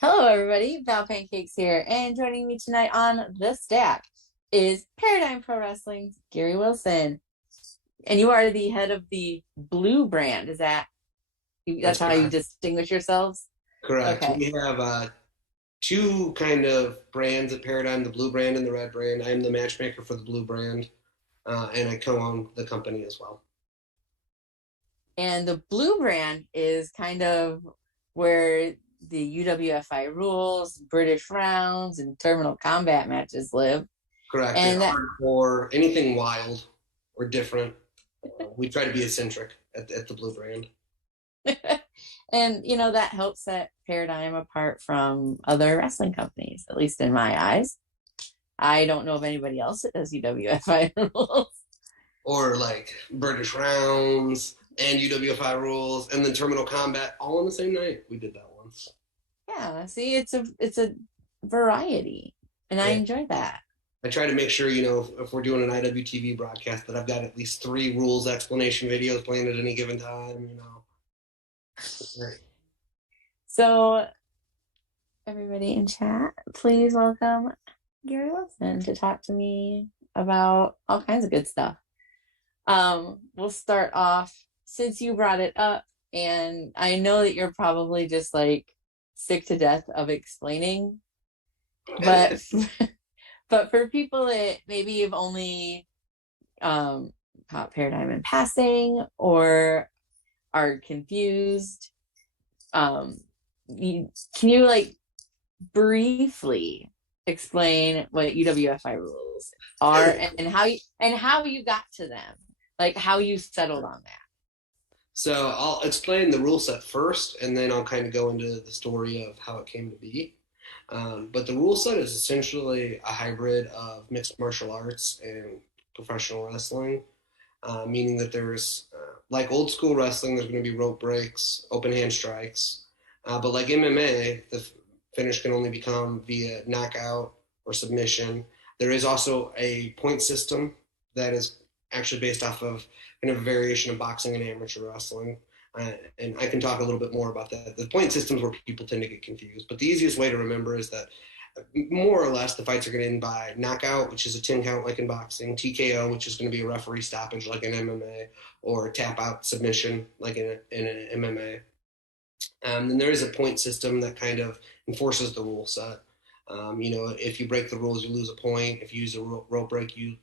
Hello, everybody. Val Pancakes here, and joining me tonight on the stack is Paradigm Pro Wrestling's Gary Wilson, and you are the head of the Blue brand. Is that's That's how you correct. distinguish yourselves? Correct. Okay, We have two kind of brands at Paradigm, the blue brand and the red brand. I am the matchmaker for the blue brand, and I co-own the company as well. and the Blue brand is kind of where the UWFI rules, British rounds, and terminal combat matches live, Correct. They're and that hardcore, anything wild or different. We try to be eccentric at the blue brand. and that helps set Paradigm apart from other wrestling companies, at least in my eyes. I don't know of anybody else that does UWFI rules. Or like British rounds and UWFI rules and then terminal combat all on the same night. We did that once. Yeah, see, it's a variety, and I Yeah. enjoy that. I try to make sure, if we're doing an IWTV broadcast, that I've got at least three rules explanation videos playing at any given time. Right. So, everybody in chat, please welcome Gary Wilson to talk to me about all kinds of good stuff. We'll start off since you brought it up, and I know that you're probably just like sick to death of explaining, but but for people that maybe have only caught Paradigm in passing or are confused, um, can you like briefly explain what UWFI rules are and how you got to them, like how you settled on that? So I'll explain the rule set first, and then I'll kind of go into the story of how it came to be. But the rule set is essentially a hybrid of mixed martial arts and professional wrestling, meaning that there's, like old school wrestling, there's going to be rope breaks, open hand strikes. But like MMA, the finish can only become via knockout or submission. There is also a point system that is actually based off of kind of a variation of boxing and amateur wrestling. And I can talk a little bit more about that. The point systems where people tend to get confused, but the easiest way to remember is that more or less the fights are going to end by knockout, which is a 10 count like in boxing, TKO, which is going to be a referee stoppage like in MMA, or tap out submission like in an MMA. Then there is a point system that kind of enforces the rule set. If you break the rules, you lose a point. If you use a rope break, you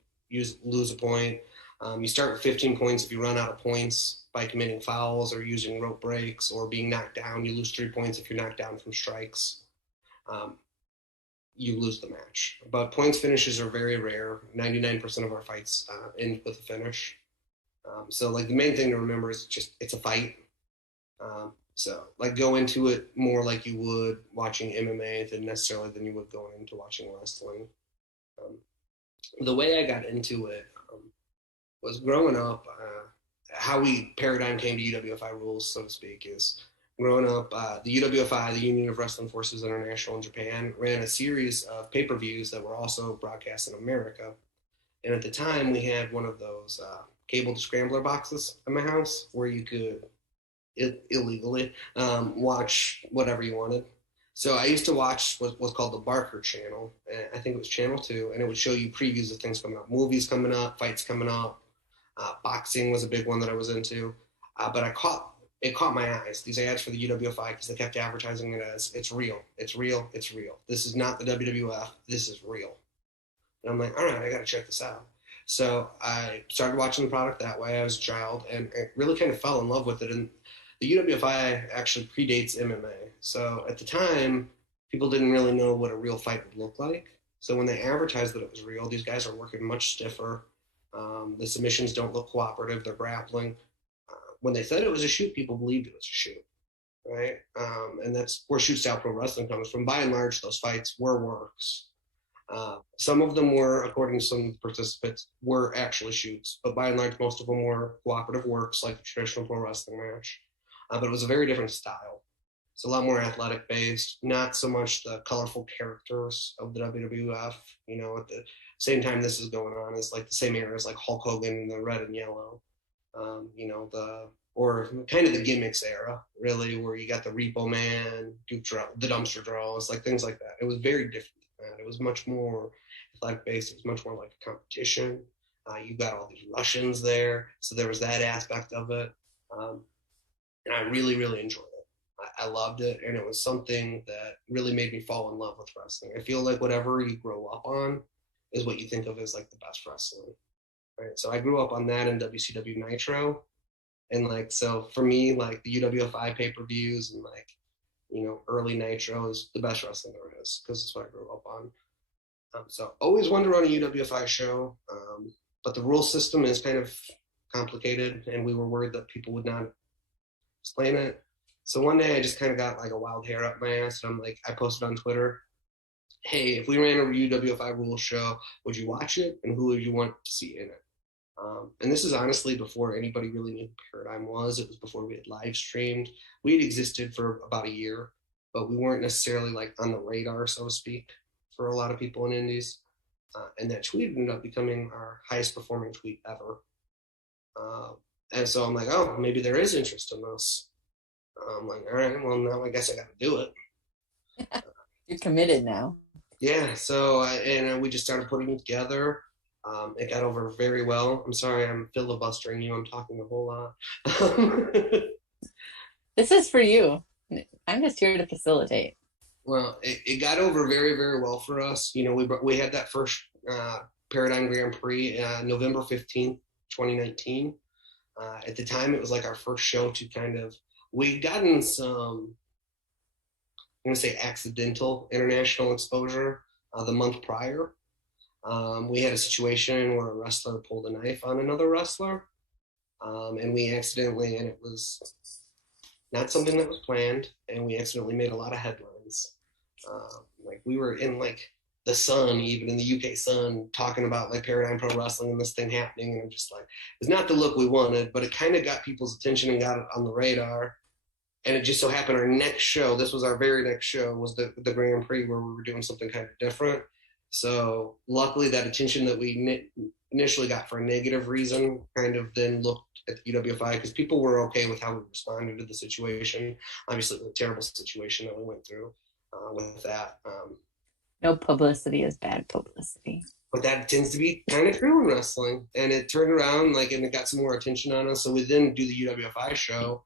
lose a point. You start with 15 points. If you run out of points by committing fouls or using rope breaks or being knocked down, you lose 3 points. If you're knocked down from strikes, um, you lose the match. But points finishes are very rare. 99% of our fights end with a finish. So like the main thing to remember is just it's a fight. So like go into it more like you would watching MMA than you would going into watching wrestling. Um, the way I got into it was growing up. How we paradigm came to UWFI rules, so to speak, is growing up. The UWFI, the Union of Wrestling Forces International in Japan, ran a series of pay-per-views that were also broadcast in America. And at the time, we had one of those cable scrambler boxes in my house where you could illegally watch whatever you wanted. So I used to watch what was called the Barker channel. I think it was channel 2, and it would show you previews of things coming up, movies coming up, fights coming up. Boxing was a big one that I was into, but it caught my eyes. These ads for the UWFI because they kept advertising it as it's real, it's real, it's real. This is not the WWF. This is real. And I'm like, all right, I got to check this out. So I started watching the product that way. I was a child and I really kind of fell in love with it. And the UWFI actually predates MMA. So at the time, people didn't really know what a real fight would look like. So when they advertised that it was real, these guys are working much stiffer. The submissions don't look cooperative. They're grappling. When they said it was a shoot, people believed it was a shoot, right? And that's where shoot style pro wrestling comes from. By and large, those fights were works. Some of them were, according to some participants, were actually shoots, but by and large, most of them were cooperative works like a traditional pro wrestling match. But it was a very different style. It's a lot more athletic based, not so much the colorful characters of the WWF. At the same time this is going on, it's like the same era as like Hulk Hogan, the red and yellow. The or kind of the gimmicks era, really, where you got the Repo Man, the dumpster draws, like things like that. It was very different than that. It was much more athletic based. It was much more like a competition. You got all these Russians there, so there was that aspect of it, and I really, really enjoyed it. I loved it, and it was something that really made me fall in love with wrestling. I feel like whatever you grow up on is what you think of as like the best wrestling, right? So I grew up on that in WCW Nitro, and like so for me, like the UWFI pay-per-views and like early Nitro is the best wrestling there is because it's what I grew up on. So always wanted to run a UWFI show, but the rule system is kind of complicated, and we were worried that people would not explain it. So one day I just kind of got like a wild hair up my ass, and I'm like, I posted on Twitter, "Hey, if we ran a UWFI rule show, would you watch it, and who would you want to see in it?" And this is honestly before anybody really knew who Paradigm was. It was before we had live streamed. We had existed for about a year, but we weren't necessarily like on the radar, so to speak, for a lot of people in indies. And that tweet ended up becoming our highest performing tweet ever. And so I'm like, oh, maybe there is interest in this. I'm like, all right, well, now I guess I got to do it. You're committed now. Yeah, so we just started putting it together. It got over very well. I'm sorry, I'm filibustering you. I'm talking a whole lot. This is for you. I'm just here to facilitate. Well, it got over very, very well for us. We had that first Paradigm Grand Prix November 15th, 2019. At the time, it was like our first show to kind of, we'd gotten some, I'm going to say accidental international exposure the month prior. We had a situation where a wrestler pulled a knife on another wrestler, and we accidentally, and it was not something that was planned, and we accidentally made a lot of headlines. Like we were in like the Sun, even in the UK Sun, talking about like Paradigm Pro Wrestling and this thing happening, and I'm just like, it's not the look we wanted, but it kind of got people's attention and got it on the radar. And it just so happened our next show, this was our very next show, was the Grand Prix where we were doing something kind of different. So luckily that attention that we initially got for a negative reason kind of then looked at the UWFI because people were okay with how we responded to the situation. Obviously the terrible situation that we went through with that. No publicity is bad publicity. But that tends to be kind of true in wrestling. And it turned around and it got some more attention on us. So we then do the UWFI show.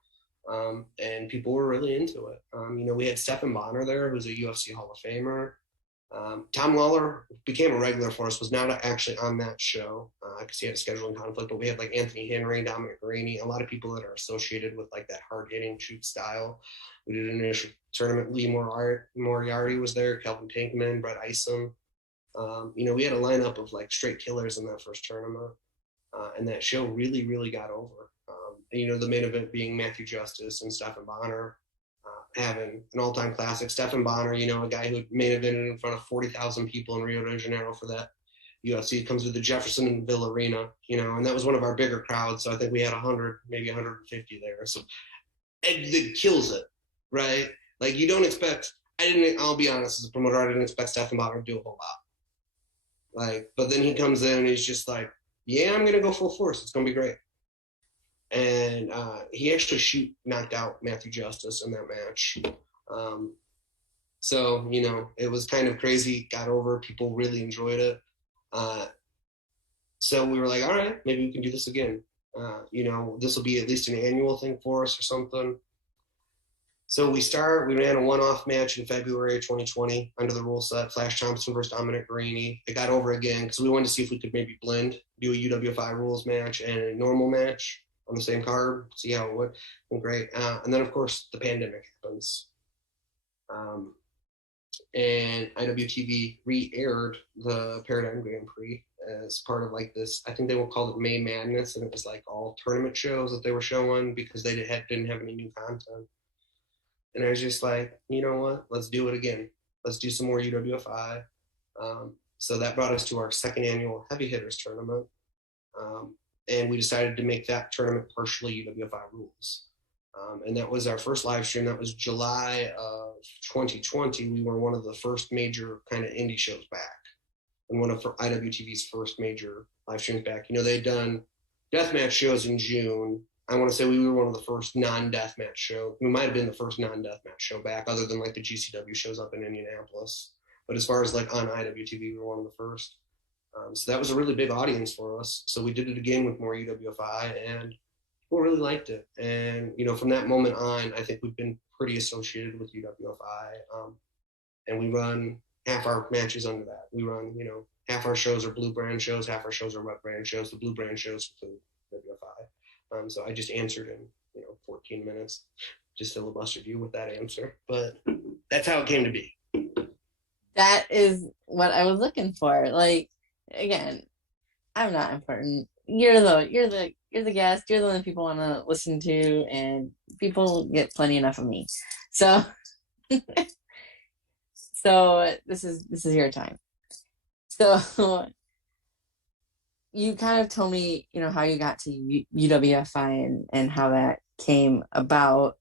And people were really into it. We had Stephen Bonner there, who's a UFC Hall of Famer. Tom Lawler became a regular for us, was not actually on that show because he had a scheduling conflict, but we had like Anthony Henry, Dominic Garrini, a lot of people that are associated with like that hard-hitting shoot style. We did an initial tournament. Lee Moriarty was there, Kelvin Tankman, Brett Isom. We had a lineup of like straight killers in that first tournament, and that show really, really got over. The main event being Matthew Justice and Stephen Bonner having an all-time classic. Stephen Bonner, a guy who main evented in front of 40,000 people in Rio de Janeiro for that UFC, comes to the Jeffersonville Arena, and that was one of our bigger crowds. So I think we had 100, maybe 150 there. So it kills it, right? Like you don't expect, I'll be honest, as a promoter, I didn't expect Stephen Bonner to do a whole lot. But then he comes in and he's just like, yeah, I'm going to go full force. It's going to be great. And he actually knocked out Matthew Justice in that match. So, it was kind of crazy, got over, people really enjoyed it. So we were like, all right, maybe we can do this again. This will be at least an annual thing for us or something. So we ran a one-off match in February of 2020 under the rule set, Flash Thompson versus Dominic Garrini. It got over again because we wanted to see if we could maybe do a UWFI rules match and a normal match on the same card, see how it would. And great. And then, of course, the pandemic happens. And IWTV re-aired the Paradigm Grand Prix as part of like this, I think they will call it May Madness, and it was like all tournament shows that they were showing because they didn't have any new content. And I was just like, you know what? Let's do it again. Let's do some more UWFI. So that brought us to our second annual Heavy Hitters tournament. And we decided to make that tournament partially UWFI rules. And that was our first live stream. That was July of 2020. We were one of the first major kind of indie shows back, and one of IWTV's first major live streams back. They'd done deathmatch shows in June, I want to say we were one of the first non-deathmatch show. We might have been the first non-deathmatch show back, other than like the GCW shows up in Indianapolis. But as far as like on IWTV, we were one of the first. So that was a really big audience for us. So we did it again with more UWFI, and people really liked it. And from that moment on, I think we've been pretty associated with UWFI, and we run half our matches under that. We run, half our shows are blue brand shows, half our shows are red brand shows. The blue brand shows include WFI. So I just answered in 14 minutes, just filibustered you with that answer, but that's how it came to be. That is what I was looking for. Like, again, I'm not important. You're the guest. You're the one that people want to listen to, and people get plenty enough of me. So, so this is your time. So you kind of told me, how you got to UWFI and how that came about.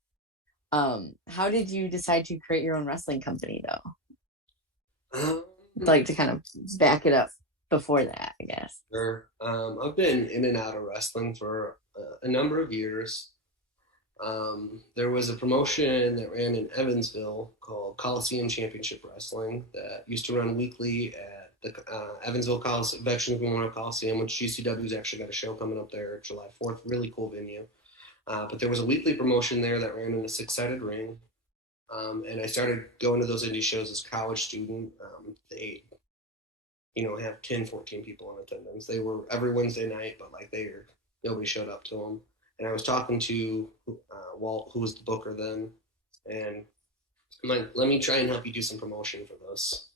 How did you decide to create your own wrestling company, though? Like to kind of back it up before that, I guess. Sure. I've been in and out of wrestling for a number of years. There was a promotion that ran in Evansville called Coliseum Championship Wrestling that used to run weekly at the Evansville Veterans Memorial Coliseum, which GCW's actually got a show coming up there July 4th. Really cool venue. But there was a weekly promotion there that ran in a six-sided ring. And I started going to those indie shows as a college student. They, have 10, 14 people in attendance. They were every Wednesday night, but like nobody showed up to them. And I was talking to Walt, who was the booker then, and I'm like, let me try and help you do some promotion for this.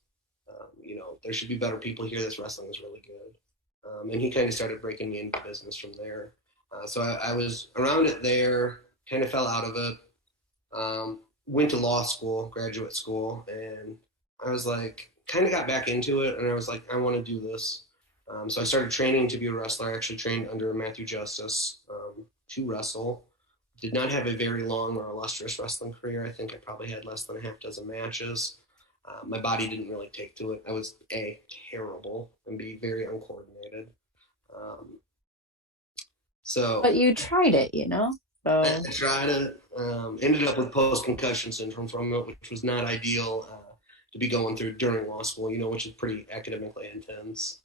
There should be better people here. This wrestling is really good. And he kind of started breaking me into the business from there. So I was around it there, kind of fell out of it. Went to law school, graduate school, and I was like, kind of got back into it, and I was like, I want to do this. So I started training to be a wrestler. I actually trained under Matthew Justice to wrestle. Did not have a very long or illustrious wrestling career. I think I probably had less than a half dozen matches. My body didn't really take to it. I was terrible and very uncoordinated. But you tried it, So I tried it. Ended up with post-concussion syndrome from it, which was not ideal to be going through during law school, which is pretty academically intense.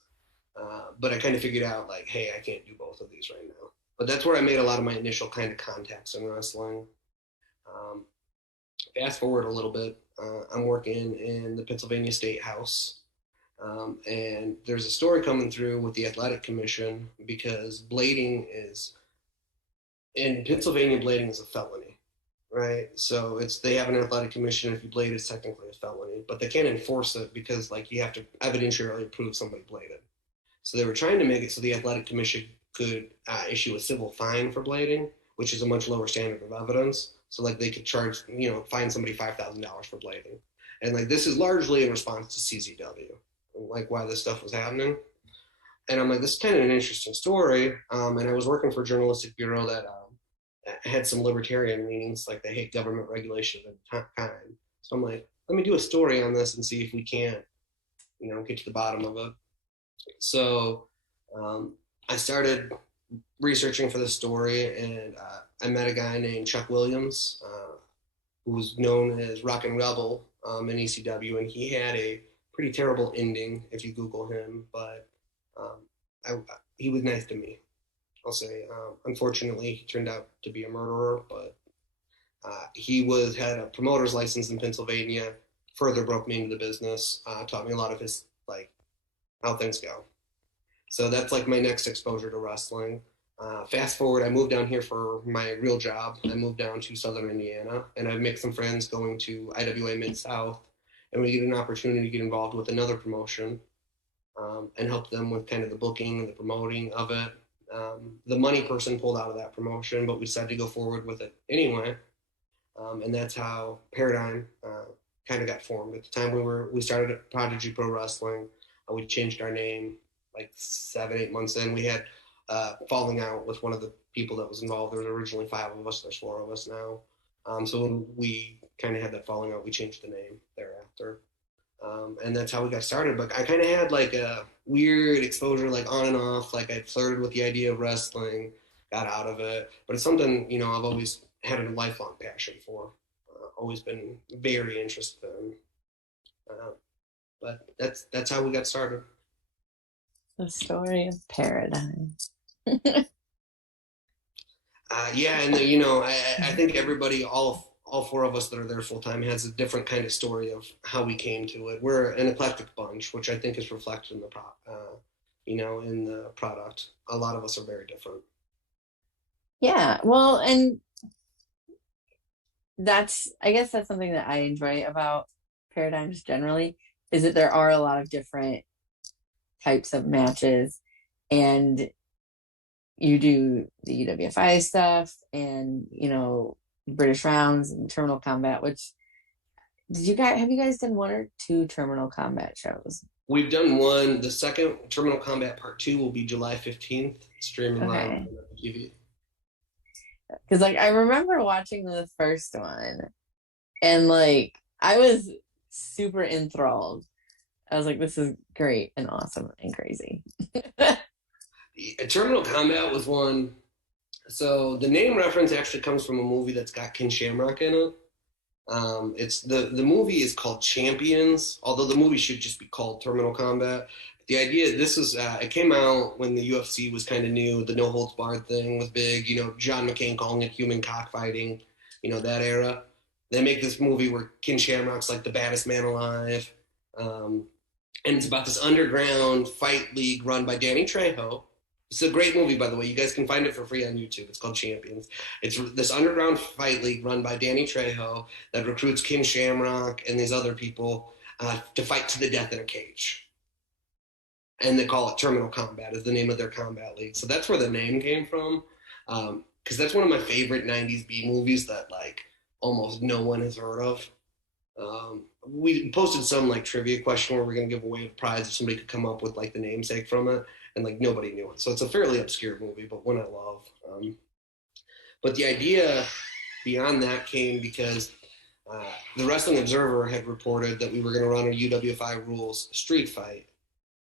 But I kind of figured out, like, hey, I can't do both of these right now. But that's where I made a lot of my initial kind of contacts in wrestling. Fast forward a little bit, I'm working in the Pennsylvania State House. And there's a story coming through with the Athletic Commission because in Pennsylvania, blading is a felony, right? So they have an athletic commission. If you blade, it's technically a felony, but they can't enforce it because you have to evidentially prove somebody bladed. So they were trying to make it so the athletic commission could issue a civil fine for blading, which is a much lower standard of evidence. So they could charge, fine somebody $5,000 for blading. And this is largely in response to CZW, why this stuff was happening. And I'm like, this is kind of an interesting story. And I was working for a journalistic bureau that had some libertarian leanings, they hate government regulation at the time. So I'm like, let me do a story on this and see if we can't, get to the bottom of it. So I started researching for the story, and I met a guy named Chuck Williams, who was known as Rockin' Rebel in ECW, and he had a pretty terrible ending if you Google him, but he was nice to me. I'll say, unfortunately, he turned out to be a murderer, but he had a promoter's license in Pennsylvania, further broke me into the business, taught me a lot of his, how things go. So that's my next exposure to wrestling. Fast forward, I moved down here for my real job. I moved down to Southern Indiana, and I've made some friends going to IWA Mid-South, and we get an opportunity to get involved with another promotion and help them with kind of the booking and the promoting of it. The money person pulled out of that promotion, but we decided to go forward with it anyway. And that's how Paradigm kind of got formed. At the time we started at Prodigy Pro Wrestling. We changed our name 7-8 months in. We had falling out with one of the people that was involved. There was originally 5 of us. There's 4 of us now. So when we kind of had that falling out, we changed the name thereafter. And that's how we got started. But I kind of had a weird exposure, on and off. I flirted with the idea of wrestling. got out of it. But it's something, I've always had a lifelong passion for. Always been very interested in. Uh, but that's how we got started. The story of paradigm. Yeah, and I think everybody, all four of us that are there full time, has a different kind of story of how we came to it. We're an eclectic bunch, which I think is reflected in in the product. A lot of us are very different. Yeah, well, and I guess that's something that I enjoy about paradigms generally, is that there are a lot of different types of matches, and you do the UWFI stuff and British rounds and terminal combat. Which have you guys done one or two terminal combat shows? We've done one. The second Terminal Combat Part 2 will be July 15th, streaming live Okay, on TV. because I remember watching the first one, and I was super enthralled. I was like, this is great and awesome and crazy. Terminal Combat was one. So the name reference actually comes from a movie that's got Ken Shamrock in it. It's the movie is called Champions, although the movie should just be called Terminal Combat. The idea, this is it came out when the UFC was kind of new. The no holds barred thing was big. John McCain calling it human cockfighting. That era. They make this movie where Ken Shamrock's like the baddest man alive, and it's about this underground fight league run by Danny Trejo. It's a great movie, by the way. You guys can find it for free on YouTube. It's called Champions. It's this underground fight league run by Danny Trejo that recruits Ken Shamrock and these other people to fight to the death in a cage. And they call it Terminal Combat is the name of their combat league. So that's where the name came from. Because that's one of my favorite 90s B movies that almost no one has heard of. We posted some trivia question where we're going to give away a prize if somebody could come up with the namesake from it, and nobody knew it. So it's a fairly obscure movie, but one I love. But the idea beyond that came because the Wrestling Observer had reported that we were going to run a UWFI rules street fight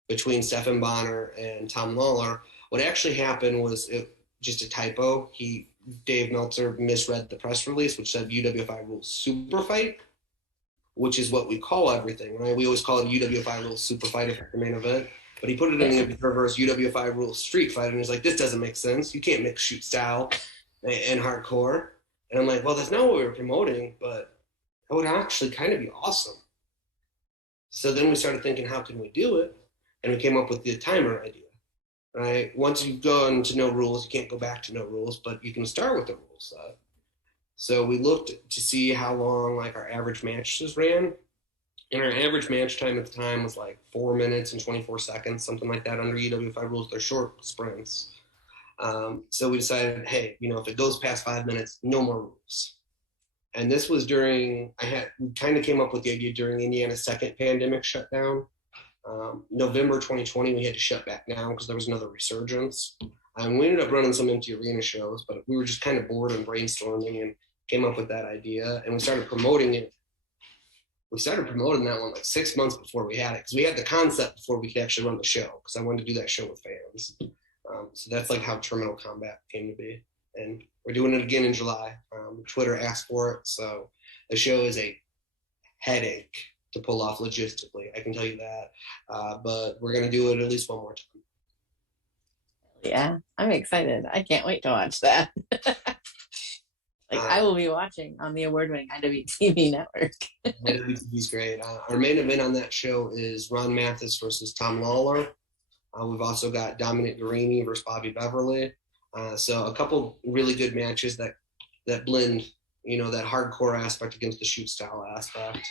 between Stephan Bonner and Tom Lawler. What actually happened was just a typo. Dave Meltzer misread the press release, which said UWFI rules super fight, which is what we call everything, right? We always call it UWFI rules super fight if it's the main event. But he put it in the Observer as UWFI rules street fight, and he's like, this doesn't make sense. You can't mix shoot style and hardcore. And I'm like, well, that's not what we were promoting, but that would actually kind of be awesome. So then we started thinking, how can we do it? And we came up with the timer idea, right? Once you've gone to no rules, you can't go back to no rules, but you can start with the rules set. So we looked to see how long our average matches ran. And our average match time at the time was 4 minutes and 24 seconds, something like that. Under EW5 rules, they're short sprints. So we decided, hey, if it goes past 5 minutes, no more rules. And this was we kind of came up with the idea during Indiana's second pandemic shutdown. November 2020, we had to shut back down because there was another resurgence. We ended up running some empty arena shows, but we were just kind of bored and brainstorming and came up with that idea. And we started promoting it. We started promoting that one 6 months before we had it, because we had the concept before we could actually run the show, because I wanted to do that show with fans. So that's how Terminal Combat came to be. And we're doing it again in July. Twitter asked for it, so the show is a headache to pull off logistically, I can tell you that. But we're going to do it at least one more time. Yeah, I'm excited. I can't wait to watch that. I will be watching on the award-winning IWTV network. IWTV's great. Our main event on that show is Ron Mathis versus Tom Lawler. We've also got Dominic Guarini versus Bobby Beverly. So a couple really good matches that blend, that hardcore aspect against the shoot style aspect.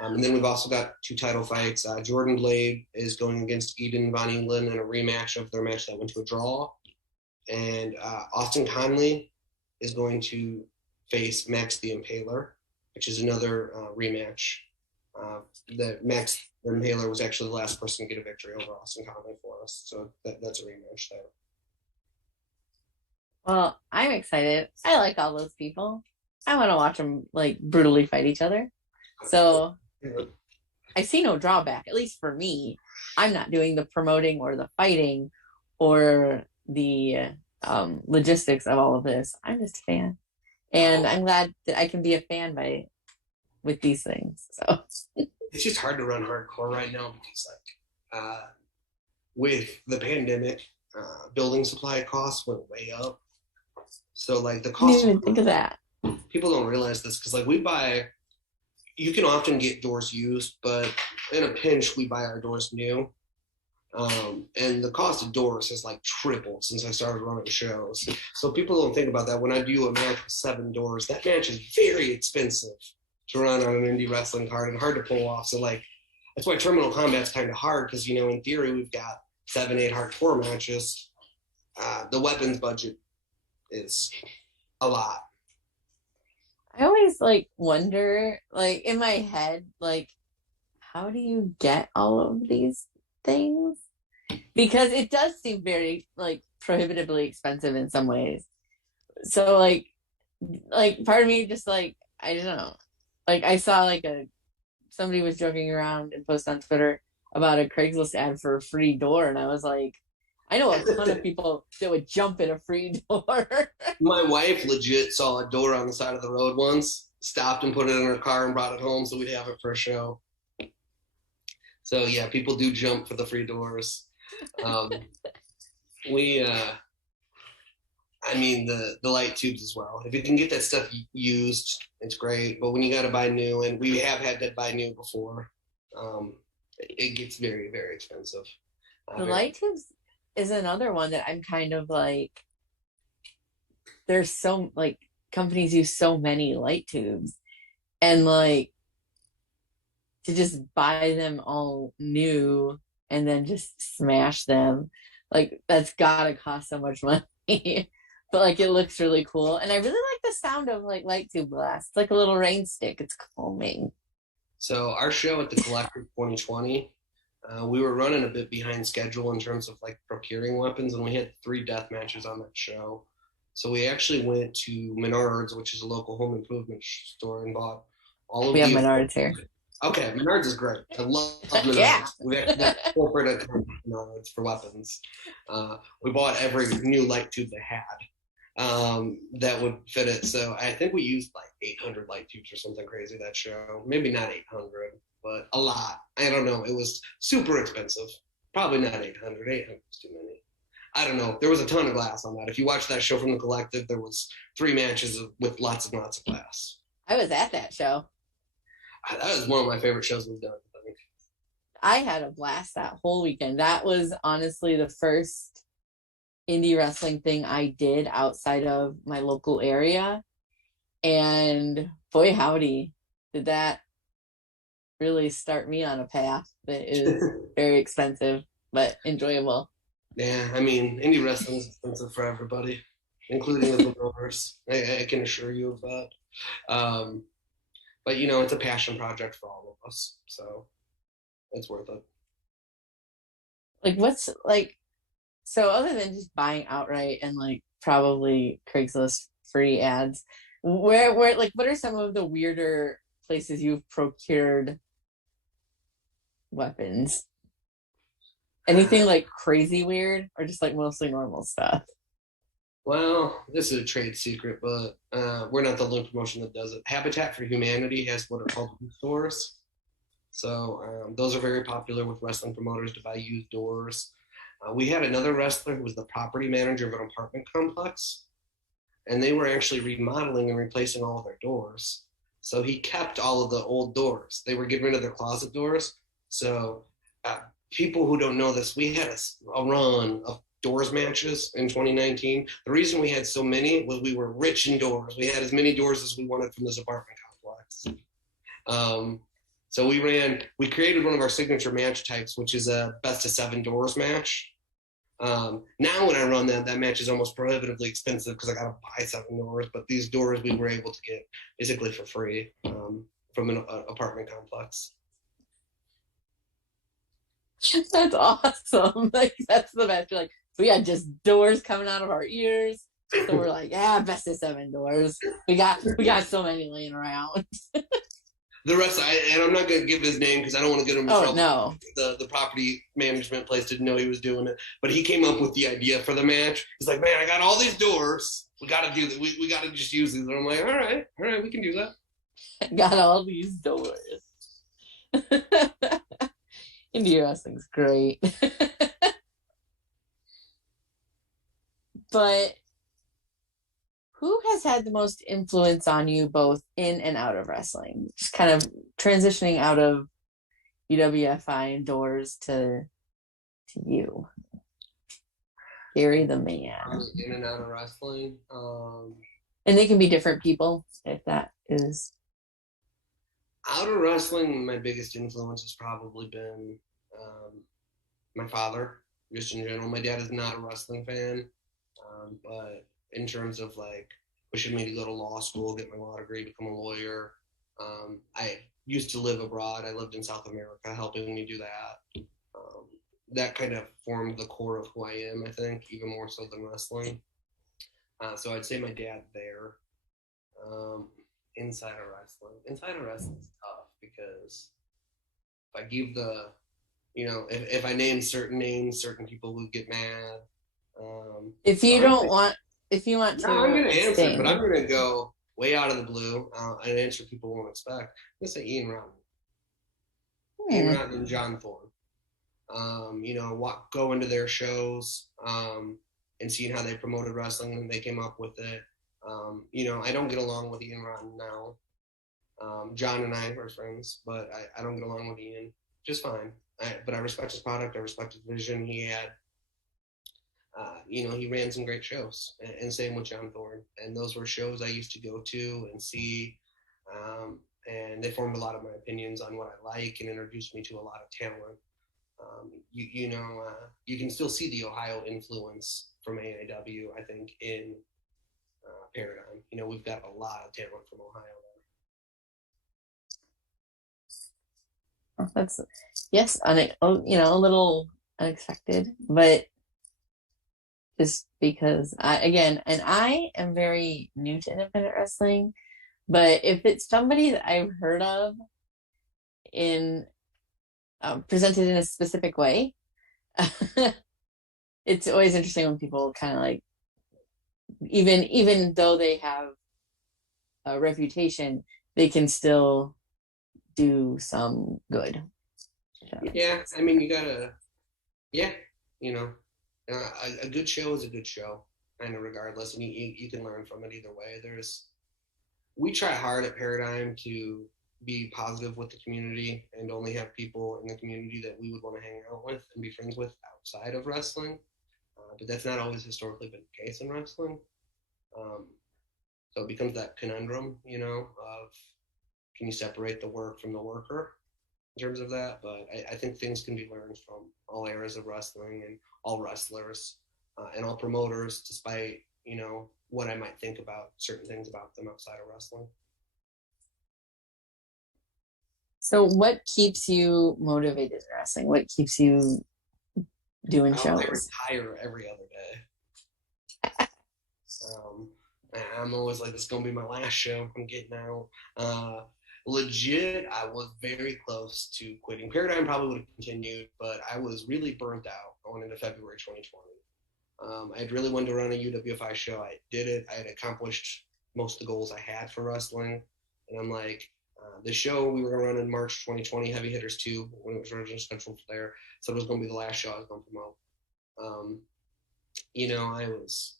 And then we've also got two title fights. Jordan Blade is going against Eden Von England in a rematch of their match that went to a draw. And Austin Conley is going to face Max the Impaler, which is another rematch. That Max the Impaler was actually the last person to get a victory over Austin Conley for us. So that's a rematch there. Well, I'm excited. I like all those people. I want to watch them brutally fight each other. So I see no drawback, at least for me. I'm not doing the promoting or the fighting or the logistics of all of this. I'm just a fan, and I'm glad that I can be a fan with these things. So It's just hard to run hardcore right now because with the pandemic, building supply costs went way up. So like the I didn't cost even of think of that. people don't realize this because like we buy, you can often get doors used, but in a pinch we buy our doors new. And the cost of doors has like tripled since I started running shows. So people don't think about that. When I do a match with 7 doors, that match is very expensive to run on an indie wrestling card and hard to pull off. So like that's why terminal combat's kind of hard because in theory we've got 7, 8 hardcore matches. The weapons budget is a lot. I always like wonder, like in my head, like how do you get all of these things? Because it does seem very like prohibitively expensive in some ways. So like part of me just like I don't know. Like I saw like somebody was joking around and post on Twitter about a Craigslist ad for a free door, and I was like, I know a ton of people that would jump at a free door. My wife legit saw a door on the side of the road once, stopped and put it in her car and brought it home so we'd have it for a show. So yeah, people do jump for the free doors. We I mean the light tubes as well. If you can get that stuff used, it's great. But when you got to buy new, and we have had to buy new before, it gets very, very expensive. The light tubes is another one that I'm kind of like. There's so like companies use so many light tubes, and like to just buy them all new and then just smash them, like that's gotta cost so much money. But like it looks really cool, and I really like the sound of like light tube blast. It's like a little rain stick. It's calming. So our show at the Collective 2020, we were running a bit behind schedule in terms of like procuring weapons, and we had 3 death matches on that show. So we actually went to Menards, which is a local home improvement store, and bought all of We have the. Menards here. Okay, Menards is great. I love Menards. Yeah. We actually corporate account Menards for weapons. We bought every new light tube they had that would fit it. So I think we used like 800 light tubes or something crazy that show. Maybe not 800, but a lot. I don't know. It was super expensive. Probably not 800. 800 was too many. I don't know. There was a ton of glass on that. If you watch that show from the Collective, there was 3 matches with lots and lots of glass. I was at that show. That was one of my favorite shows we've done, I think. I had a blast that whole weekend. That was honestly the first indie wrestling thing I did outside of my local area. And boy, howdy, did that really start me on a path that is very expensive, but enjoyable. Yeah, I mean, indie wrestling is expensive for everybody, including the owners. I can assure you of that. But it's a passion project for all of us, so it's worth it. Like, what's like, so other than just buying outright and like probably Craigslist free ads, where like, what are some of the weirder places you've procured weapons? Anything like crazy weird, or just like mostly normal stuff? Well, this is a trade secret, but we're not the only promotion that does it. Habitat for Humanity has what are called youth stores. So those are very popular with wrestling promoters to buy used doors. We had another wrestler who was the property manager of an apartment complex, and they were actually remodeling and replacing all of their doors. So he kept all of the old doors. They were getting rid of their closet doors. So people who don't know this, we had a run of doors matches in 2019. The reason we had so many was we were rich in doors. We had as many doors as we wanted from this apartment complex. So we created one of our signature match types, which is a best of 7 doors match. Now when I run that match is almost prohibitively expensive because I got to buy 7 doors, but these doors we were able to get basically for free from an apartment complex. That's awesome. Like that's the best. You're like, we had just doors coming out of our ears. So we're like, yeah, best of 7 doors. We got so many laying around. The rest, and I'm not going to give his name because I don't want to get him in trouble. No. The property management place didn't know he was doing it, but he came up with the idea for the match. He's like, man, I got all these doors. We got to do that. We got to just use these. And I'm like, all right, we can do that. I got all these doors. Indie wrestling's great. But who has had the most influence on you both in and out of wrestling? Just kind of transitioning out of UWFI and doors to you. Gary the man. In and out of wrestling. And they can be different people if that is. Out of wrestling, my biggest influence has probably been my father, just in general. My dad is not a wrestling fan, but in terms of like pushing me to go to law school, get my law degree, become a lawyer. I used to live abroad. I lived in South America, helping me do that. That kind of formed the core of who I am, I think, even more so than wrestling. So I'd say my dad there. Inside of wrestling is tough because if I give if I name certain names, certain people would get mad. If you want to, I'm going to answer, but I'm going to go way out of the blue and answer people won't expect. I'm going to say Ian Rotten. Ian Rotten and John Thorne. Go into their shows and seeing how they promoted wrestling and they came up with it. I don't get along with Ian Rotten now. John and I are friends, but I don't get along with Ian just fine. But I respect his product. I respect his vision. He had, he ran some great shows, and same with John Thorne. And those were shows I used to go to and see, and they formed a lot of my opinions on what I like and introduced me to a lot of talent. You can still see the Ohio influence from AAW, I think, in Paradigm. We've got a lot of talent from Ohio there. That's a little unexpected, but just because I am very new to independent wrestling, but if it's somebody that I've heard of in presented in a specific way, it's always interesting when people kind of like, even though they have a reputation, they can still do some good. Yeah, I mean, you gotta, a good show is a good show, kind of regardless, and you can learn from it either way. We try hard at Paradigm to be positive with the community and only have people in the community that we would want to hang out with and be friends with outside of wrestling, but that's not always historically been the case in wrestling. So it becomes that conundrum, of can you separate the work from the worker in terms of that? But I think things can be learned from all eras of wrestling and all wrestlers and all promoters, despite, what I might think about certain things about them outside of wrestling. So what keeps you motivated in wrestling? What keeps you doing shows? I retire every other day. I'm always like, this is going to be my last show. I'm getting out. Legit, I was very close to quitting. Paradigm probably would have continued, but I was really burnt out going into February 2020. I had really wanted to run a UWFI show. I did it. I had accomplished most of the goals I had for wrestling. And I'm like, the show we were going to run in March 2020, Heavy Hitters 2, when it was originally scheduled for there, so it was going to be the last show I was going to promote. I was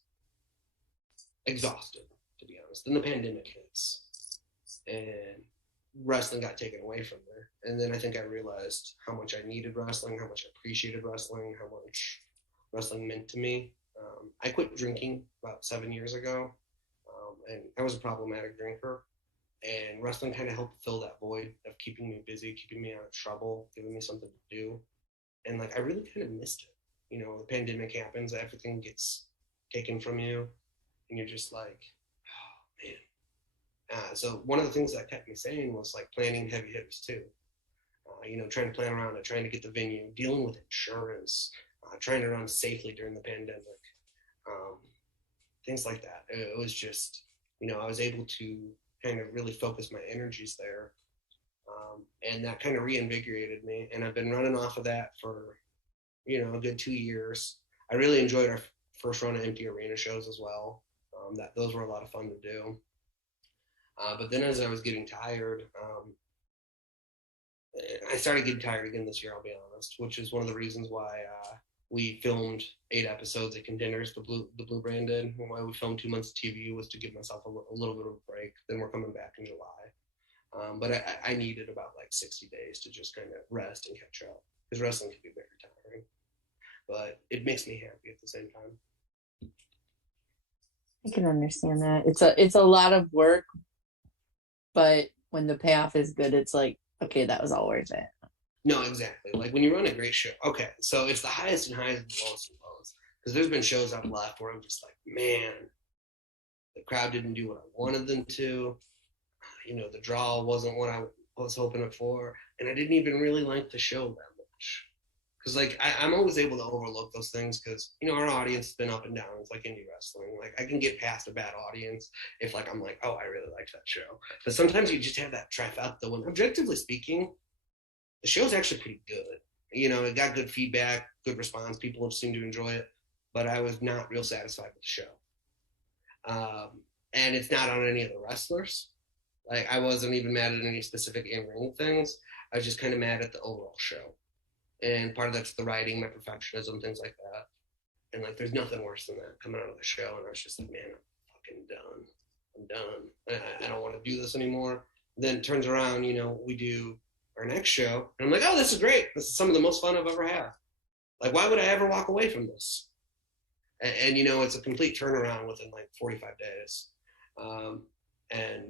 exhausted, to be honest. Then the pandemic hits, and wrestling got taken away from there. And then I think I realized how much I needed wrestling, how much I appreciated wrestling, how much wrestling meant to me. I quit drinking about 7 years ago, and I was a problematic drinker. And wrestling kind of helped fill that void of keeping me busy, keeping me out of trouble, giving me something to do. And I really kind of missed it. The pandemic happens, everything gets taken from you, and you're just like, oh man. So one of the things that kept me sane was planning Heavy Hitters too. Trying to plan around it, trying to get the venue, dealing with insurance, trying to run safely during the pandemic, things like that. It was just, I was able to kind of really focus my energies there. And that kind of reinvigorated me. And I've been running off of that for, a good 2 years. I really enjoyed our first run of empty arena shows as well. Those were a lot of fun to do. But then as I was getting tired, I started getting tired again this year, I'll be honest, which is one of the reasons why we filmed 8 episodes of Contenders, the Blue Brand did. Why we filmed 2 months of TV was to give myself a little bit of a break. Then we're coming back in July. But I needed about like 60 days to just kind of rest and catch up, because wrestling can be very tiring. But it makes me happy at the same time. I can understand that. It's a lot of work, but when the payoff is good, it's like, okay, that was all worth it. No, exactly. Like when you run a great show, okay, so it's the highest and highs and the lowest and lows. Because there's been shows I've left where I'm just like, man, the crowd didn't do what I wanted them to. The draw wasn't what I was hoping it for, and I didn't even really like the show that much. Because like I'm always able to overlook those things because our audience has been up and down. It's like indie wrestling. Like I can get past a bad audience if like I'm like, oh, I really liked that show. But sometimes you just have that trifecta when, objectively speaking, the show's actually pretty good. It got good feedback, good response. People have seemed to enjoy it, but I was not real satisfied with the show. And it's not on any of the wrestlers. Like I wasn't even mad at any specific in-ring things. I was just kind of mad at the overall show. And part of that's the writing, my perfectionism, things like that. And like, there's nothing worse than that coming out of the show. And I was just like, man, I'm fucking done. I'm done. I don't want to do this anymore. Then it turns around, we do our next show. And I'm like, oh, this is great. This is some of the most fun I've ever had. Like, why would I ever walk away from this? And it's a complete turnaround within like 45 days. And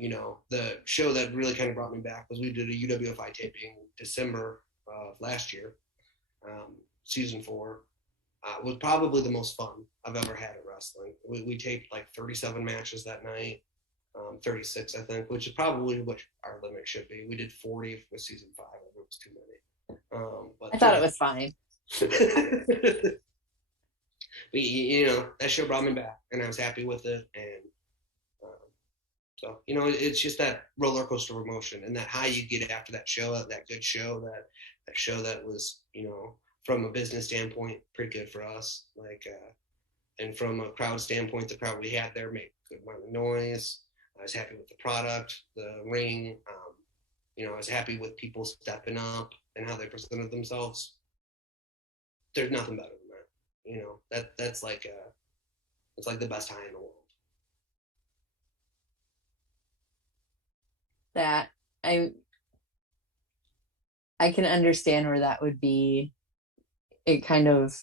the show that really kind of brought me back was we did a UWFI taping December of last year. Season 4 was probably the most fun I've ever had at wrestling. We taped like 37 matches that night, 36 I think, which is probably what our limit should be. We did 40 with season 5. It was too many. But I thought it was fine. But that show brought me back, and I was happy with it. And so it's just that roller coaster of emotion and that high you get after that show, that good show, that show that was, from a business standpoint, pretty good for us. Like, and from a crowd standpoint, the crowd we had there made good amount of noise. I was happy with the product, the ring. I was happy with people stepping up and how they presented themselves. There's nothing better than that. That's like it's like the best high in the world. That I can understand where that would be. It kind of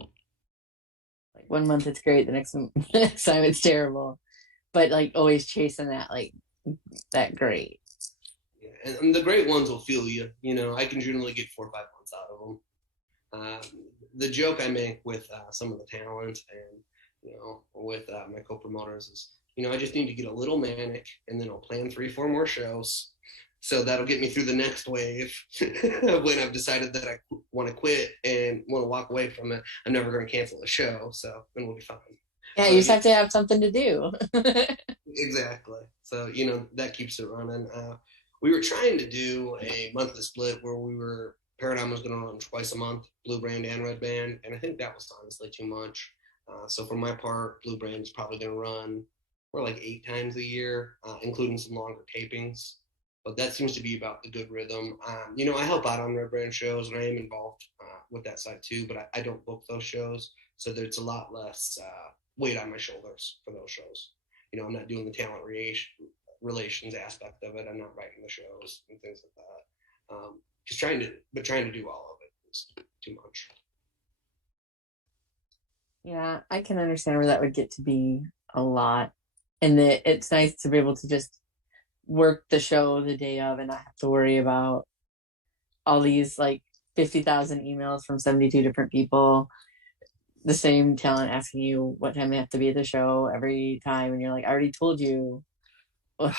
like 1 month it's great, the next time it's terrible, but like always chasing that like that great. Yeah, and the great ones will feel you. I can generally get 4 or 5 months out of them. The joke I make with some of the talent and with my co-promoters is I just need to get a little manic, and then I'll plan 3 or 4 more shows. So that'll get me through the next wave when I've decided that I want to quit and want to walk away from it. I'm never going to cancel a show, so then we'll be fine. Yeah, so, you just have to have something to do. Exactly. So, that keeps it running. We were trying to do a monthly split where Paradigm was going to run twice a month, Blue Brand and Red Band, and I think that was honestly too much. So for my part, Blue Brand is probably going to run more like 8 times a year, including some longer tapings. But that seems to be about the good rhythm. I help out on Red Brand shows, and I am involved with that side too, but I don't book those shows. So there's a lot less weight on my shoulders for those shows. I'm not doing the talent relations aspect of it. I'm not writing the shows and things like that. Just trying to do all of it is too much. Yeah, I can understand where that would get to be a lot. And it's nice to be able to just work the show the day of and not have to worry about all these like 50,000 emails from 72 different people, the same talent asking you what time they have to be at the show every time, and you're like, I already told you. Like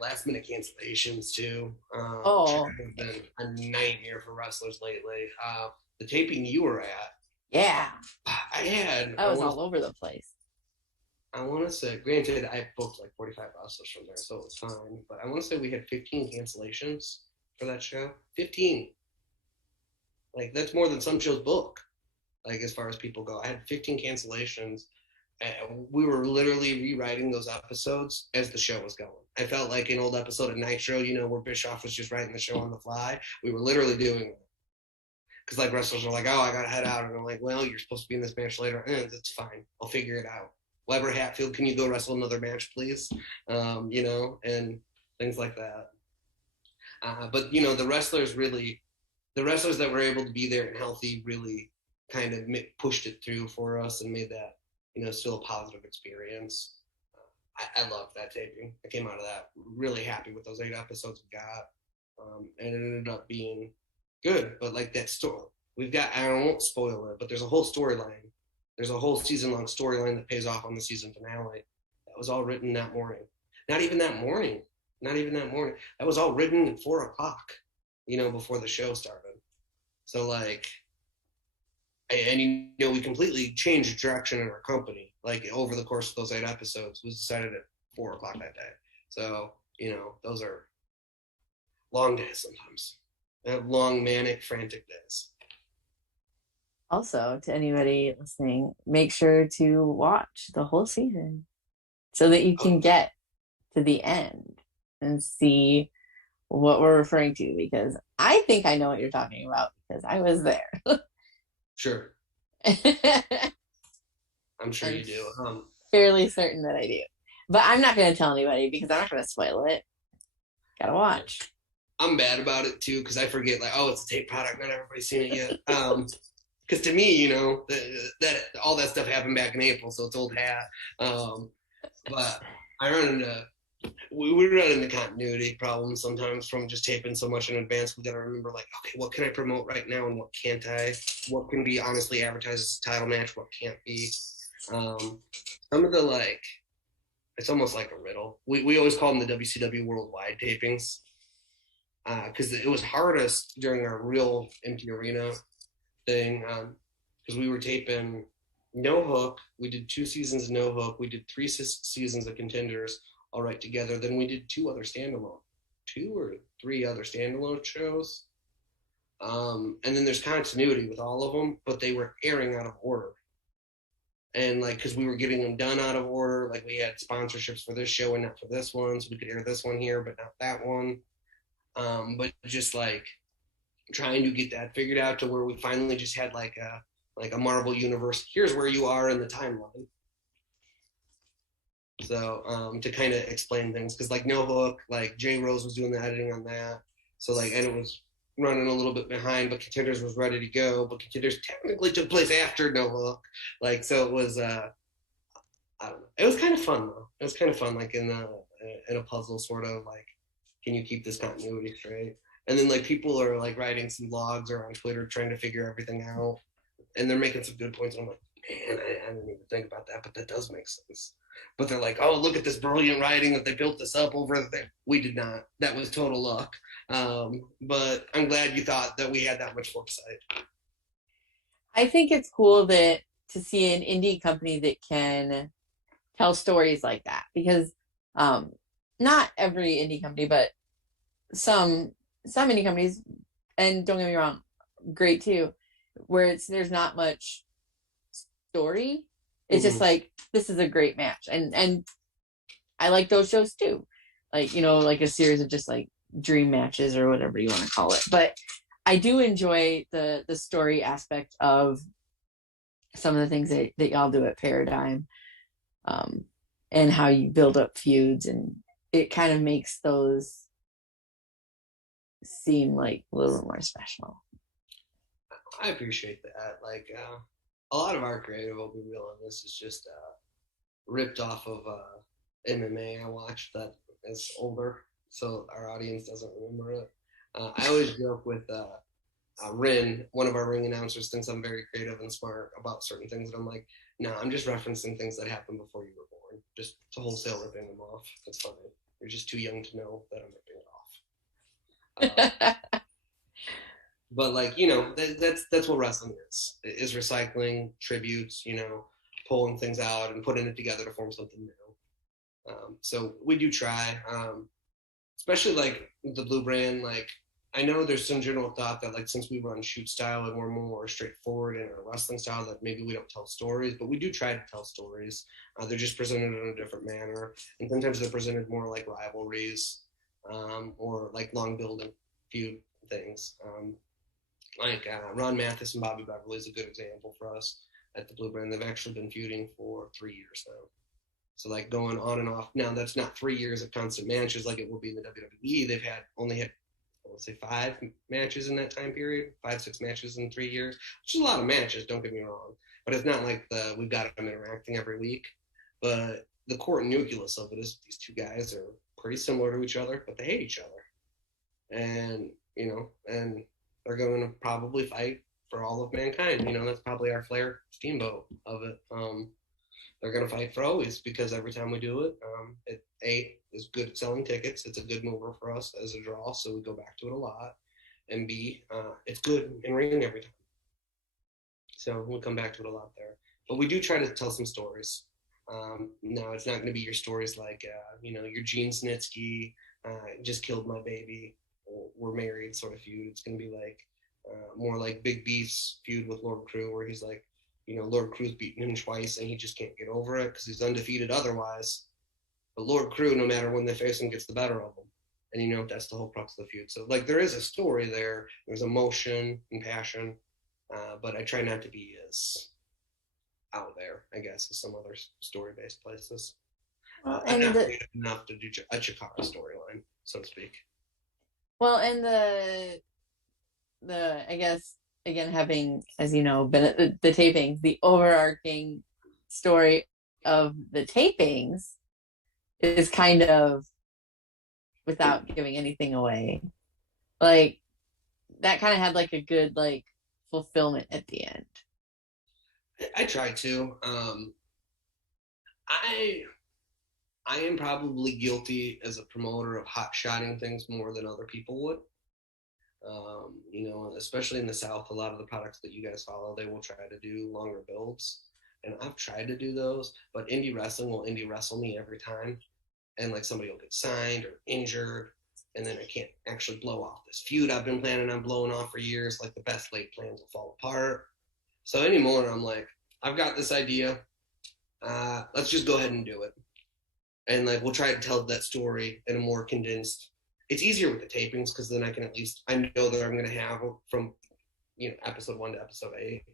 last minute cancellations too. Have been a nightmare for wrestlers lately. The taping you were at, yeah, I was all over the place. I want to say, granted, I booked like 45 wrestlers from there, so it was fine. But I want to say we had 15 cancellations for that show. 15. Like, that's more than some shows book, like, as far as people go. I had 15 cancellations. And we were literally rewriting those episodes as the show was going. I felt like an old episode of Nitro, where Bischoff was just writing the show on the fly. We were literally doing it. Because, like, wrestlers are like, oh, I got to head out. And I'm like, well, you're supposed to be in this match later. That's fine. I'll figure it out. Weber Hatfield, can you go wrestle another match, please? And things like that. But, the wrestlers that were able to be there and healthy really kind of pushed it through for us and made that, still a positive experience. I loved that taping. I came out of that really happy with those 8 episodes we got. And it ended up being good. But like that story, I won't spoil it, but there's a whole storyline. There's a whole season-long storyline that pays off on the season finale. That was all written that morning. Not even that morning. That was all written at 4:00, before the show started. So like, and we completely changed direction in our company. Like over the course of those 8 episodes, was decided at 4:00 that day. So those are long days sometimes. Long, manic, frantic days. Also, to anybody listening, make sure to watch the whole season so that you can get to the end and see what we're referring to, because I think I know what you're talking about because I was there. Sure. I'm sure you do. Fairly certain that I do. But I'm not going to tell anybody because I'm not going to spoil it. Gotta watch. I'm bad about it too because I forget, like, oh, it's a tape product. Not everybody's seen it yet. Because to me, that all that stuff happened back in April, so it's old hat. But we run into continuity problems sometimes from just taping so much in advance. We got to remember, like, okay, what can I promote right now and what can't I? What can be honestly advertised as a title match? What can't be? Some of the, it's almost like a riddle. We always call them the WCW Worldwide tapings because it was hardest during our real empty arena thing because we were taping No Hook. We did 2 seasons of No Hook. We did 3 seasons of Contenders all right together. Then we did 2 or 3 other standalone shows. And then there's continuity with all of them, but they were airing out of order. And because we were getting them done out of order, like we had sponsorships for this show and not for this one, so we could air this one here but not that one. But just trying to get that figured out to where we finally just had like a Marvel universe. Here's where you are in the timeline. So to kind of explain things, because No Hook, Jay Rose was doing the editing on that. So and it was running a little bit behind, but Contenders was ready to go. But Contenders technically took place after No Hook, so it was I don't know. It was kind of fun though. It was kind of fun, in a puzzle sort of can you keep this continuity straight? And then people are writing some blogs or on Twitter trying to figure everything out, and they're making some good points. And I'm like, man, I didn't even think about that, but that does make sense. But they're like, oh, look at this brilliant writing that they built this up over the thing. We did not. That was total luck. But I'm glad you thought that we had that much foresight. I think it's cool to see an indie company that can tell stories like that, because not every indie company, but some indie companies, and don't get me wrong, great too, where there's not much story. It's just this is a great match, and I like those shows too, a series of just dream matches or whatever you want to call it. But I do enjoy the story aspect of some of the things that y'all do at Paradigm, and how you build up feuds, and it kind of makes those seem a little bit more special. I appreciate that. A lot of our creative, I'll be real on this, is just ripped off of MMA I watched that is older, so our audience doesn't remember it. I always joke with Rin, one of our ring announcers, thinks I'm very creative and smart about certain things, and I'm like, no, I'm just referencing things that happened before you were born, just to wholesale ripping them off. It's funny. You're just too young to know that I'm ripping it off. But that's what wrestling is recycling, tributes, pulling things out and putting it together to form something new. So we do try, especially like the Blue brand. Like I know there's some general thought that like since we run shoot style and we're more straightforward in our wrestling style that maybe we don't tell stories, but we do try to tell stories. They're just presented in a different manner, and sometimes they're presented more like rivalries or like long building feud things. Ron Mathis and Bobby Beverly is a good example for us at the Blue brand. They've actually been feuding for 3 years now. So like going on and off. Now that's not 3 years of constant matches like it will be in the WWE. They've only had let's say 5 matches in that time period, 5-6 matches in 3 years, which is a lot of matches. Don't get me wrong, but it's not like we've got them interacting every week. But the core nucleus of it is these two guys are pretty similar to each other, but they hate each other, and and they're going to probably fight for all of mankind. That's probably our Flair Steamboat of it. They're going to fight for always because every time we do it, A, is good at selling tickets. It's a good mover for us as a draw, so we go back to it a lot. And B, it's good in ring every time. So we'll come back to it a lot there. But we do try to tell some stories. Now, it's not going to be your stories like, your Gene Snitsky, just killed my baby, or we're married sort of feud. It's going to be like more like Big Beef's feud with Lord Crew, where he's like, Lord Crew's beaten him twice and he just can't get over it because he's undefeated otherwise. But Lord Crew, no matter when they face him, gets the better of them. And that's the whole crux of the feud. So like there is a story there. There's emotion and passion. But I try not to be as out there, I guess, as some other story-based places. I'm not creative enough to do a Chikara storyline, so to speak. Well, and the I guess again having, as you know, been at the tapings, the overarching story of the tapings is kind of, without giving anything away, like that kind of had like a good like fulfillment at the end. I try to. I am probably guilty as a promoter of hot-shotting things more than other people would. Especially in the South, a lot of the products that you guys follow, they will try to do longer builds. And I've tried to do those, but indie wrestling will indie wrestle me every time. And like somebody will get signed or injured, and then I can't actually blow off this feud I've been planning on blowing off for years. Like the best laid plans will fall apart. So anymore, I'm like, I've got this idea. Let's just go ahead and do it. And like, we'll try to tell that story in a more condensed. It's easier with the tapings because then I know that I'm going to have from, episode 1 to episode 8.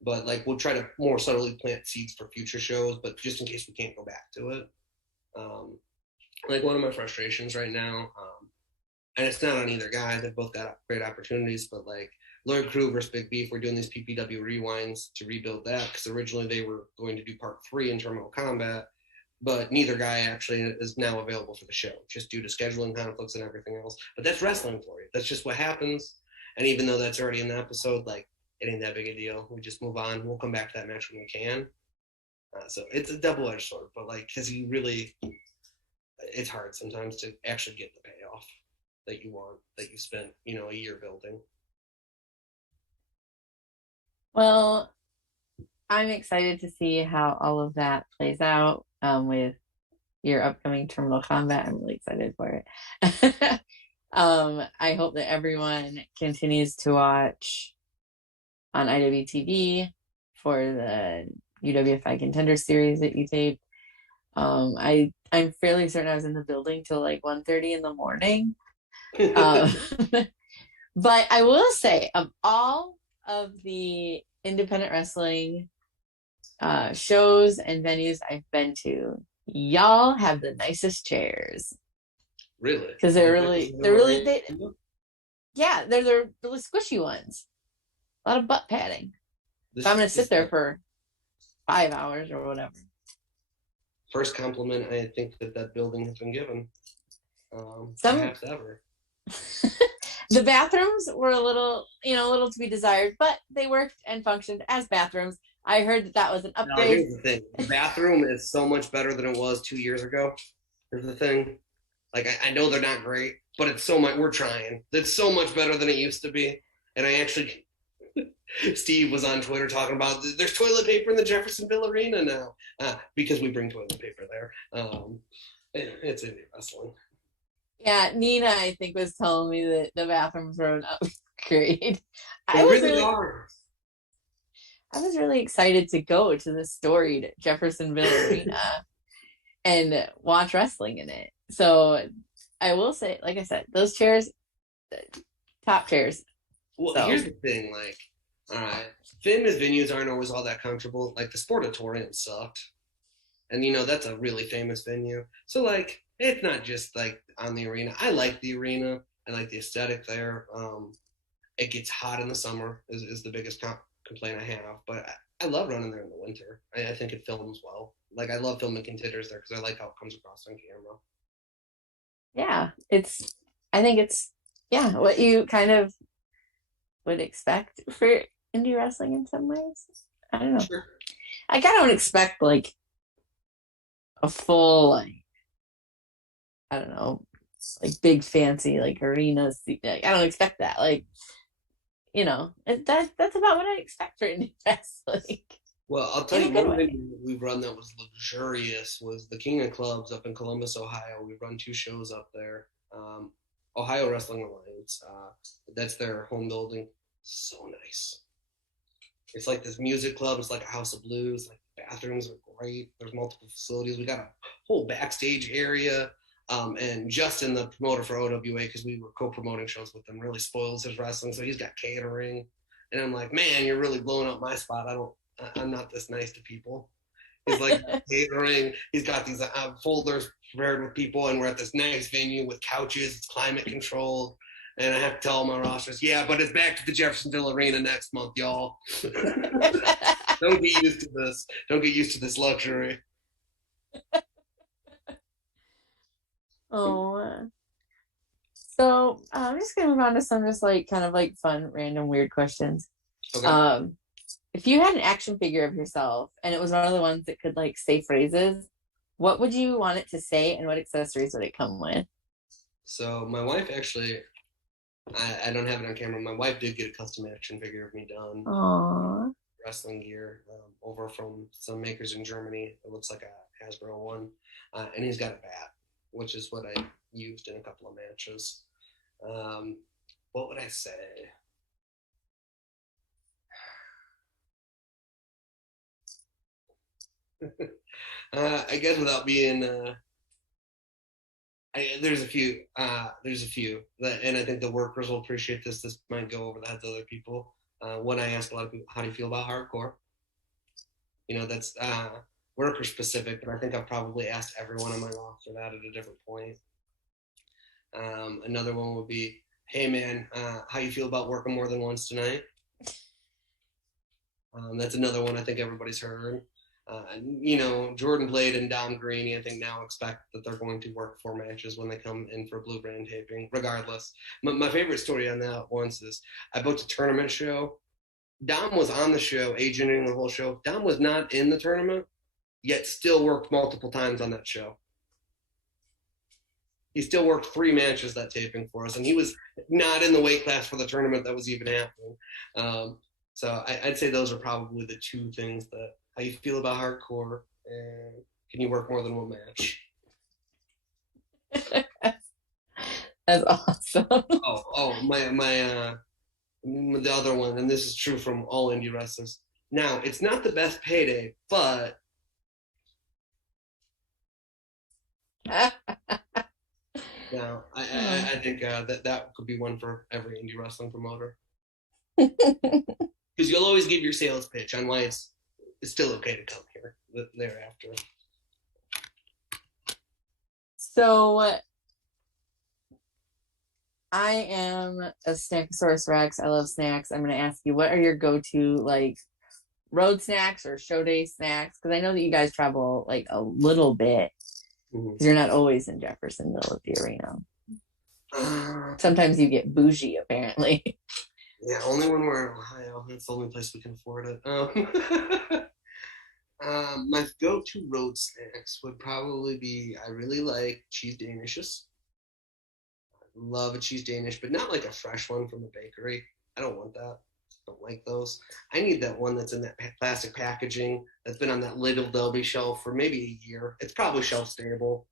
But like, we'll try to more subtly plant seeds for future shows, but just in case we can't go back to it. Like one of my frustrations right now, and it's not on either guy, they've both got great opportunities, but like Lord Crew versus Big Beef, we're doing these PPW rewinds to rebuild that because originally they were going to do part 3 in Terminal Combat, but neither guy actually is now available for the show just due to scheduling conflicts and everything else. But that's wrestling for you. That's just what happens. And even though that's already in the episode, like it ain't that big a deal. We just move on. We'll come back to that match when we can. So it's a double-edged sword, but like, because it's hard sometimes to actually get the payoff that you want, that you spent, a year building. Well, I'm excited to see how all of that plays out with your upcoming Terminal Combat. I'm really excited for it. I hope that everyone continues to watch on IWTV for the UWFI Contender Series that you taped. I'm fairly certain I was in the building till like 1:30 in the morning. But I will say, of all of the independent wrestling shows and venues I've been to, y'all have the nicest chairs. Really? Because they're really really squishy ones. A lot of butt padding. So I'm gonna sit there for 5 hours or whatever. First compliment I think that building has been given. Perhaps ever. The bathrooms were a little to be desired, but they worked and functioned as bathrooms. I heard that was an upgrade. No, here's the thing. The bathroom is so much better than it was 2 years ago. Here's the thing. Like, I know they're not great, but it's so much, we're trying. It's so much better than it used to be. And I actually, Steve was on Twitter talking about there's toilet paper in the Jeffersonville Arena now because we bring toilet paper there. It's indie wrestling. Yeah, Nina, I think, was telling me that the bathrooms were an upgrade. They really are. I was really excited to go to the storied Jeffersonville Arena and watch wrestling in it. So I will say, like I said, those chairs, top chairs. Well, So here's the thing, like, all right, famous venues aren't always all that comfortable. Like the Sportatorium sucked, and that's a really famous venue. So like, it's not just like on the arena. I like the arena. I like the aesthetic there. It gets hot in the summer is the biggest complaint I have, but I love running there in the winter. I think it films well. Like I love filming contenders there because I like how it comes across on camera. yeah, I think it's, yeah, what you kind of would expect for indie wrestling in some ways. I don't know. Sure. I kind of would expect like a full, like, I don't know, like big fancy like arenas. Like, I don't expect that. Like, that's about what I expect for indie wrestling. Well, I'll tell In a you good one way. thing we've run that was luxurious was the King of Clubs up in Columbus, Ohio. We've run 2 shows up there. Ohio Wrestling Alliance. That's their home building. So nice. It's like this music club. It's like a house of blues. Like bathrooms are great. There's multiple facilities. We got a whole backstage area. And Justin, the promoter for OWA, because we were co-promoting shows with them, really spoils his wrestling. So he's got catering, and I'm like, man, you're really blowing up my spot. I'm not this nice to people. He's like catering. He's got these folders prepared with people, and we're at this nice venue with couches. It's climate controlled. And I have to tell all my rosters, yeah, but it's back to the Jeffersonville Arena next month, y'all. Don't get used to this. Don't get used to this luxury. Oh, so I'm just gonna move on to some just like kind of like fun, random, weird questions. Okay. Um, if you had an action figure of yourself and it was one of the ones that could like say phrases, what would you want it to say and what accessories would it come with? So my wife actually, I don't have it on camera. My wife did get a custom action figure of me done, Aww. wrestling gear, over from some makers in Germany. It looks like a Hasbro one, and he's got a bat, which is what I used in a couple of matches. Um, what would I say? I guess without being, there's a few, and I think the workers will appreciate this. This might go over the heads of other people. When I ask a lot of people, how do you feel about hardcore? That's worker specific, but I think I've probably asked everyone on my roster that at a different point. Another one would be, hey man, how you feel about working more than once tonight? That's another one I think everybody's heard. Jordan Blade and Dom Greeny, I think now expect that they're going to work 4 matches when they come in for Blue Brand taping, regardless. My favorite story on that once is I booked a tournament show. Dom was on the show, agenting the whole show. Dom was not in the tournament, yet still worked multiple times on that show. He still worked 3 matches that taping for us, and he was not in the weight class for the tournament that was even happening. So I'd say those are probably the 2 things that how you feel about hardcore and can you work more than one match? That's awesome. My the other one, and this is true from all indie wrestlers. Now, it's not the best payday, but now I think that could be one for every indie wrestling promoter. Because you'll always give your sales pitch on why it's still okay to come here thereafter. So I am a Snackosaurus Rex. I love snacks. I'm going to ask you, what are your go-to like road snacks or show day snacks? Because I know that you guys travel like a little bit because you're not always in Jeffersonville at the arena. Sometimes you get bougie, apparently. Yeah, only when we're in Ohio. That's the only place we can afford it. My go-to road snacks would probably be, I really like cheese danishes. I love a cheese danish, but not like a fresh one from the bakery. I don't want that. Don't like those. I need that one that's in that plastic packaging that's been on that little Dolby shelf for maybe a year. It's probably shelf stable,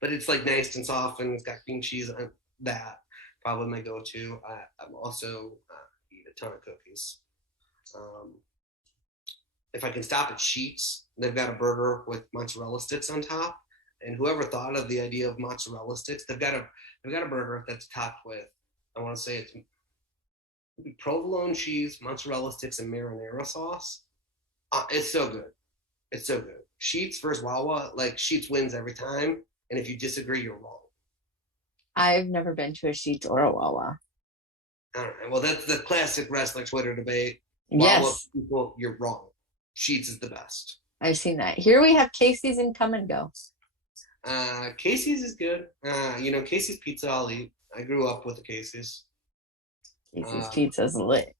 but it's like nice and soft and it's got cream cheese on that. Probably my go-to. I'm also eat a ton of cookies. Um, if I can stop at Sheets, they've got a burger with mozzarella sticks on top. And whoever thought of the idea of mozzarella sticks, they've got a burger that's topped with, I want to say it's provolone cheese, mozzarella sticks, and marinara sauce. It's so good. It's so good. Sheets versus Wawa, like Sheets wins every time. And if you disagree, you're wrong. I've never been to a Sheetz or a Wawa. All right. Well, that's the classic wrestler Twitter debate. Wawa Yes, people, you're wrong. Sheets is the best. I've seen that. Here we have Casey's and Come and Go. Casey's is good. Casey's pizza I'll eat. I grew up with the Casey's. Casey's Pizza's lit.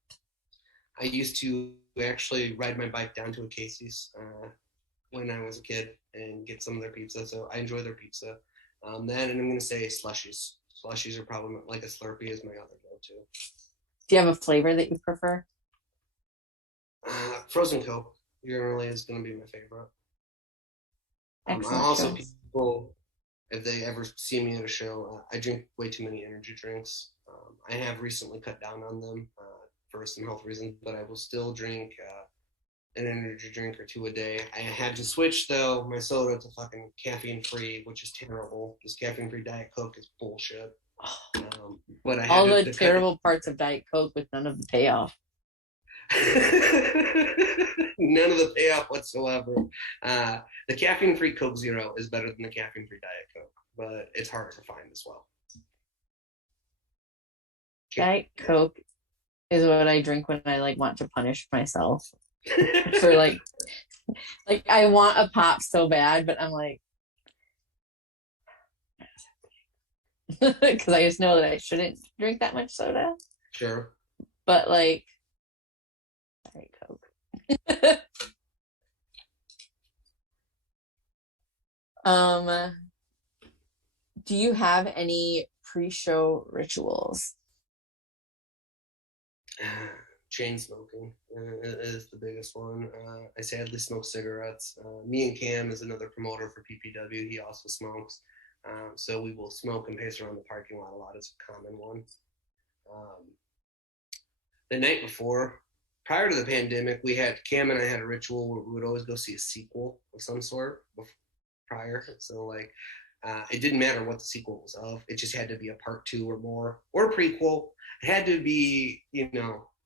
I used to actually ride my bike down to a Casey's when I was a kid and get some of their pizza. So I enjoy their pizza. That, and I'm going to say slushies. Slushies are probably like a Slurpee is my other go-to. Do you have a flavor that you prefer? Frozen Coke generally is going to be my favorite. Excellent Also, choice. people, if they ever see me at a show, I drink way too many energy drinks. I have recently cut down on them for some health reasons, but I will still drink an energy drink or two a day. I had to switch, though, my soda to fucking caffeine-free, which is terrible. This caffeine-free Diet Coke is bullshit. But I had All to, the terrible parts of Diet Coke with none of the payoff. None of the payoff whatsoever. The caffeine-free Coke Zero is better than the caffeine-free Diet Coke, but it's harder to find as well. Diet Coke is what I drink when I want to punish myself for like I want a pop so bad, but I'm like, because I just know that I shouldn't drink that much soda. Sure. But Diet Coke. Do you have any pre-show rituals? Chain smoking is the biggest one. I sadly smoke cigarettes. Me and Cam is another promoter for PPW. He also smokes. So we will smoke and pace around the parking lot a lot is a common one. The night before, prior to the pandemic, Cam and I had a ritual where we would always go see a sequel of some sort prior. So it didn't matter what the sequel was of. It just had to be a part 2 or more, or a prequel. It had to be,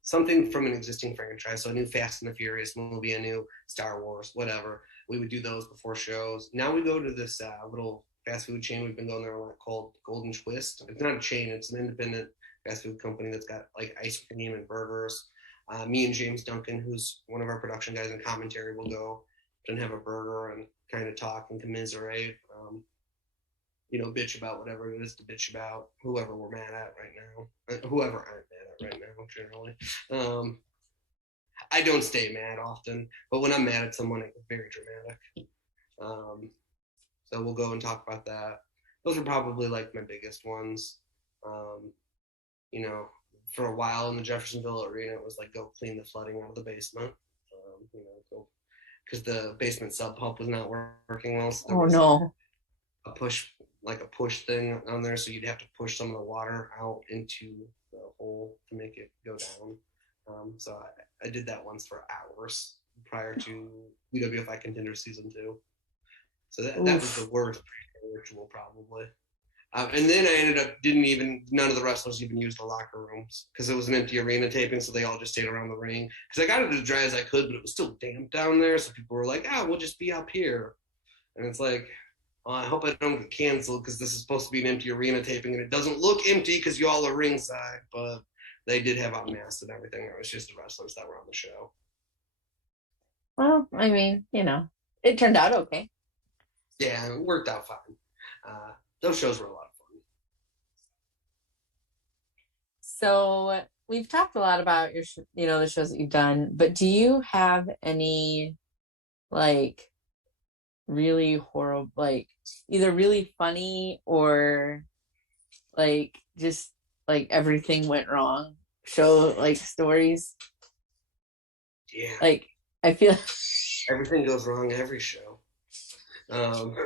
something from an existing franchise. So a new Fast and the Furious movie, a new Star Wars, whatever. We would do those before shows. Now we go to this little fast food chain we've been going there a lot called Golden Twist. It's not a chain. It's an independent fast food company that's got ice cream and burgers. Me and James Duncan, who's one of our production guys in commentary, will go and have a burger and kind of talk and commiserate. Bitch about whatever it is to bitch about, whoever we're mad at right now, whoever I'm mad at right now, generally. I don't stay mad often, but when I'm mad at someone, it's very dramatic. So we'll go and talk about that. Those are probably my biggest ones. For a while in the Jeffersonville arena, it was go clean the flooding out of the basement. Because the basement sub pump was not working well. So there was a push thing on there, so you'd have to push some of the water out into the hole to make it go down. So I did that once for hours prior to BWFI Contender Season 2. So that was the worst ritual probably. And then I ended up none of the wrestlers even used the locker rooms because it was an empty arena taping, so they all just stayed around the ring. Because I got it as dry as I could, but it was still damp down there, so people were like, we'll just be up here. And it's I hope I don't get canceled because this is supposed to be an empty arena taping, and it doesn't look empty because you all are ringside, but they did have out masks and everything. It was just the wrestlers that were on the show. Well, I mean, it turned out okay. Yeah, it worked out fine. Those shows were a lot of fun. So we've talked a lot about your, the shows that you've done, but do you have any really horrible, either really funny or just everything went wrong show stories? Yeah. Like I feel Everything goes wrong every show. Um,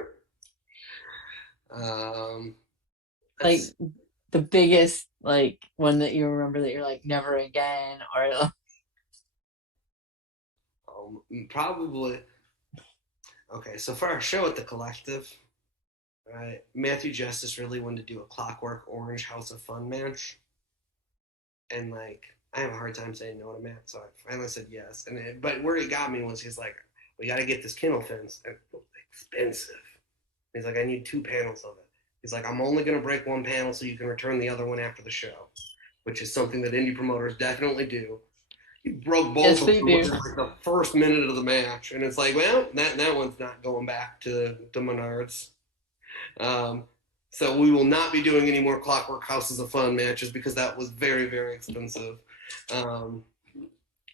um, like that's the biggest like one that you remember that you're like never again, or probably okay. So for our show at the Collective, right, Matthew Justice really wanted to do a Clockwork Orange House of Fun match, and like I have a hard time saying no to Matt, so I finally said yes. But where he got me was he's like, we got to get this kennel fence, and it was expensive. He's like, I need 2 panels of it. He's like, I'm only gonna break 1 panel so you can return the other one after the show, which is something that indie promoters definitely do. He broke both yes of they them do. within like the first minute of the match, and it's like, well, that one's not going back to Menards. Um, so we will not be doing any more Clockwork Houses of Fun matches because that was very, very expensive. Um,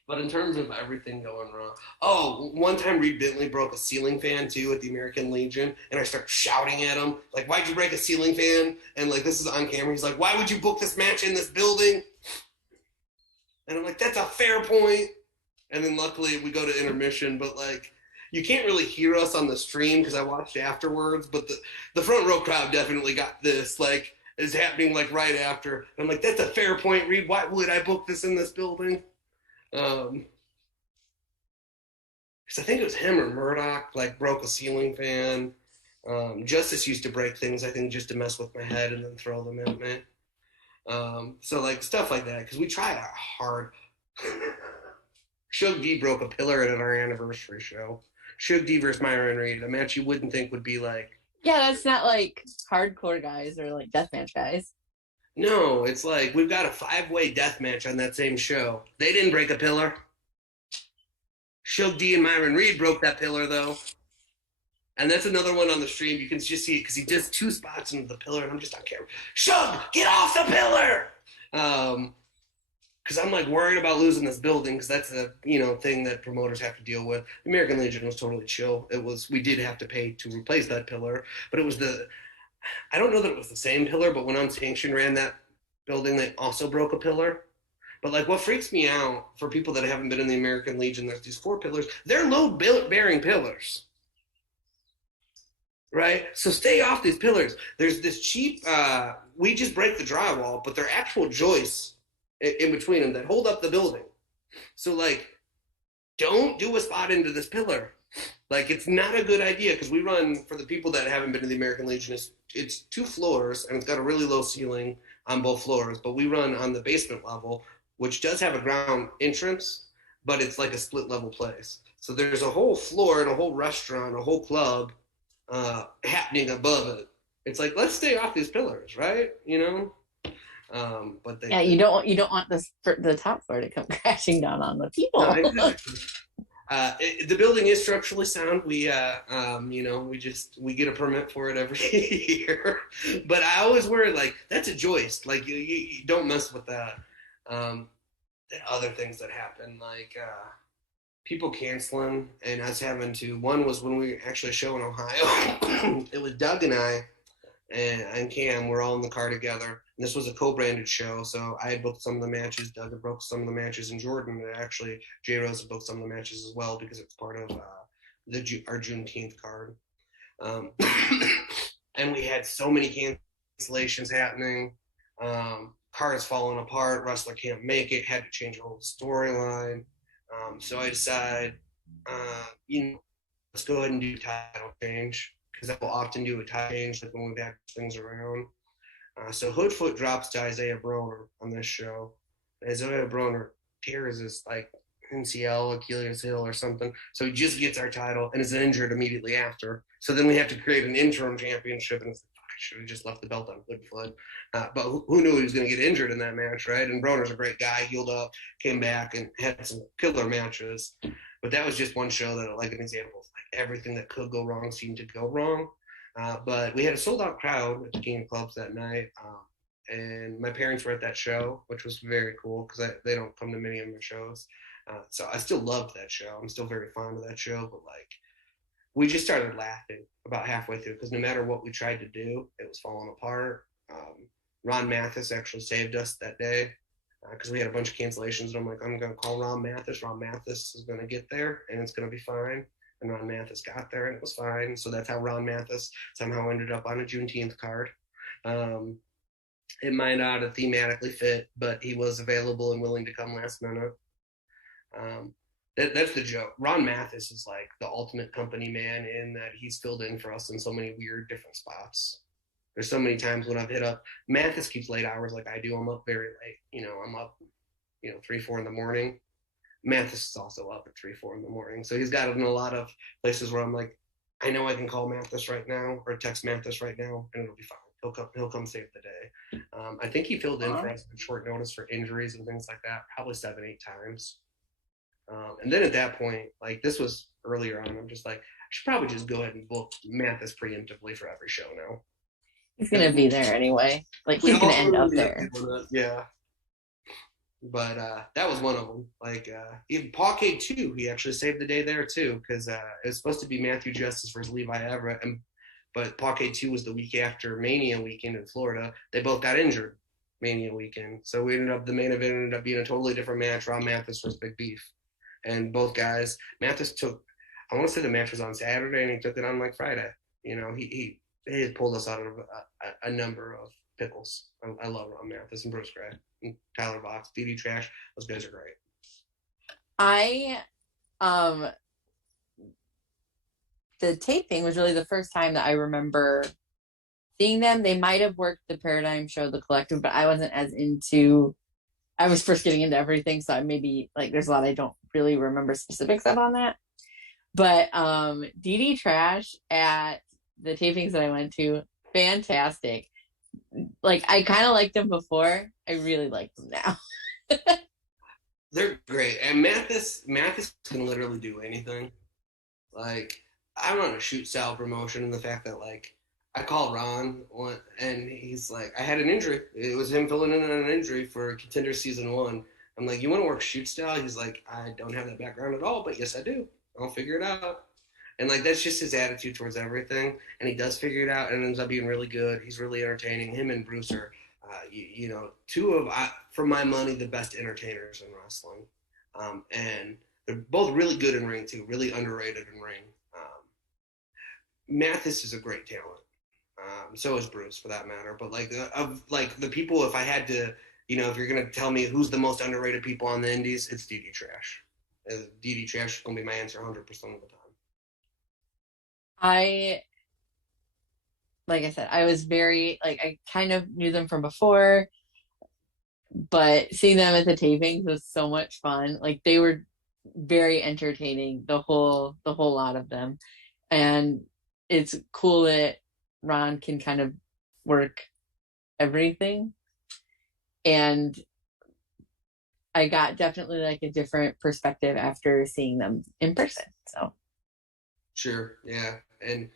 but in terms of everything going wrong, oh, one time Reed Bentley broke a ceiling fan too at the American Legion, and I start shouting at him like, "Why'd you break a ceiling fan?" And like this is on camera. He's like, "Why would you book this match in this building?" And I'm like, "That's a fair point." And then luckily we go to intermission, but like you can't really hear us on the stream because I watched afterwards, but the front row crowd definitely got this like is happening like right after. And I'm like, that's a fair point, Reed. Why would I book this in this building? Um, because I think it was him or Murdoch like broke a ceiling fan. Justice used to break things, I think, just to mess with my head and then throw them at me. So like stuff like that because we tried our hard. Shug D broke a pillar at our anniversary show. Shug D versus Myron Reed, a match you wouldn't think would be like. Yeah, that's not like hardcore guys or like deathmatch guys. No, it's like we've got a 5-way death match on that same show. They didn't break a pillar. Shug D and Myron Reed broke that pillar though. And that's another one on the stream. You can just see it because he does 2 spots into the pillar, and I'm just on camera. Shug, get off the pillar! Because I'm like worried about losing this building because that's a thing that promoters have to deal with. The American Legion was totally chill. It was we did have to pay to replace that pillar, but it was I don't know that it was the same pillar, but when Unsanctioned ran that building, they also broke a pillar. But like what freaks me out for people that haven't been in the American Legion, there's these 4 pillars. They're load bearing pillars, right? So stay off these pillars. There's this cheap. We just break the drywall, but they're actual joists in between them that hold up the building. So like, don't do a spot into this pillar. Like, it's not a good idea because we run for the people that haven't been to the American Legion. It's 2 floors and it's got a really low ceiling on both floors. But we run on the basement level, which does have a ground entrance, but it's like a split level place. So there's a whole floor and a whole restaurant, a whole club happening above it. It's like let's stay off these pillars, right? But they Yeah, couldn't. you don't want this for the top floor to come crashing down on the No, people. exactly. The building is structurally sound. We get a permit for it every year. But I always worry like that's a joist. Like you don't mess with that. Um, other things that happen like people canceling and us having to. One was when we actually show in Ohio. It was Doug and I and Cam were all in the car together. And this was a co-branded show, so I had booked some of the matches. Doug had booked some of the matches, and Jordan actually J Rose had booked some of the matches as well because it's part of our Juneteenth card. Um, and we had so many cancellations happening. Cars falling apart. Wrestler can't make it. Had to change the whole storyline. So I decided, let's go ahead and do title change because I will often do a title change like when we've had things around. So Hoodfoot drops to Isaiah Broner on this show. Isaiah Broner tears his like MCL, Achilles heel or something. So he just gets our title and is injured immediately after. So then we have to create an interim championship, and it's like, I should have just left the belt on Hoodfoot. But who knew he was going to get injured in that match, right? And Broner's a great guy, healed up, came back, and had some killer matches. But that was just one show that, like an example, like everything that could go wrong seemed to go wrong. But we had a sold out crowd at the King of Clubs that night. And my parents were at that show, which was very cool because they don't come to many of my shows. So I still loved that show. I'm still very fond of that show, but like we just started laughing about halfway through because no matter what we tried to do, it was falling apart. Ron Mathis actually saved us that day. because we had a bunch of cancellations. And I'm like, I'm going to call Ron Mathis. Ron Mathis is going to get there, and it's going to be fine. And Ron Mathis got there, and it was fine. So that's how Ron Mathis somehow ended up on a Juneteenth card. Um, it might not have thematically fit, but he was available and willing to come last minute. That's the joke. Ron Mathis is like the ultimate company man in that he's filled in for us in so many weird different spots. There's so many times when I've hit up. Mathis keeps late hours like I do. I'm up very late. I'm up, 3, 4 in the morning. Mathis is also up at 3, 4 in the morning. So he's got it in a lot of places where I'm like, I know I can call Mathis right now or text Mathis right now, and it'll be fine. He'll come save the day. I think he filled in for us at short notice for injuries and things like that, probably 7, 8 times. And then at that point, like this was earlier on, I'm just like, I should probably just go ahead and book Mathis preemptively for every show now. He's gonna be there anyway. Like We he's gonna all end up really there. yeah. But that was one of them. Like even Pancakes too, he actually saved the day there too, because it was supposed to be Matthew Justice versus Levi Everett, but Pancakes 2 was the week after Mania weekend in Florida. They both got injured Mania weekend, so the main event ended up being a totally different match. Ron Mathis versus Big Beef, and both guys. Mathis took, I want to say the match was on Saturday, and he took it on like Friday. He pulled us out of a number of pickles. I love Ron Mathis and Bruce Gray and Tyler Vox, DD Trash. Those guys are great. I the taping was really the first time that I remember seeing them. They might have worked the Paradigm Show, the Collective, but I wasn't as into. I was first getting into everything, so I maybe like there's a lot I don't really remember specifics of on that. But DD Trash at the tapings that I went to, fantastic. Like I kind of liked them before. I really like them now. They're great, and Mathis can literally do anything. Like I run a shoot style promotion, and the fact that like I called Ron and he's like, I had an injury. It was him filling in on an injury for Contender Season 1. I'm like, you want to work shoot style? He's like, I don't have that background at all, but yes, I do. I'll figure it out. And like that's just his attitude towards everything, and he does figure it out, and ends up being really good. He's really entertaining. Him and Bruce are, two of, for my money, the best entertainers in wrestling, and they're both really good in ring too, really underrated in ring. Mathis is a great talent. So is Bruce, for that matter. But like of like the people, if I had to, if you're gonna tell me who's the most underrated people on the Indies, it's DD Trash. DD Trash is gonna be my answer 100% of the time. I like I said, I was very like I kind of knew them from before, but seeing them at the tapings was so much fun. Like they were very entertaining, the whole lot of them. And it's cool that Ron can kind of work everything. And I got definitely like a different perspective after seeing them in person. So Sure, yeah, and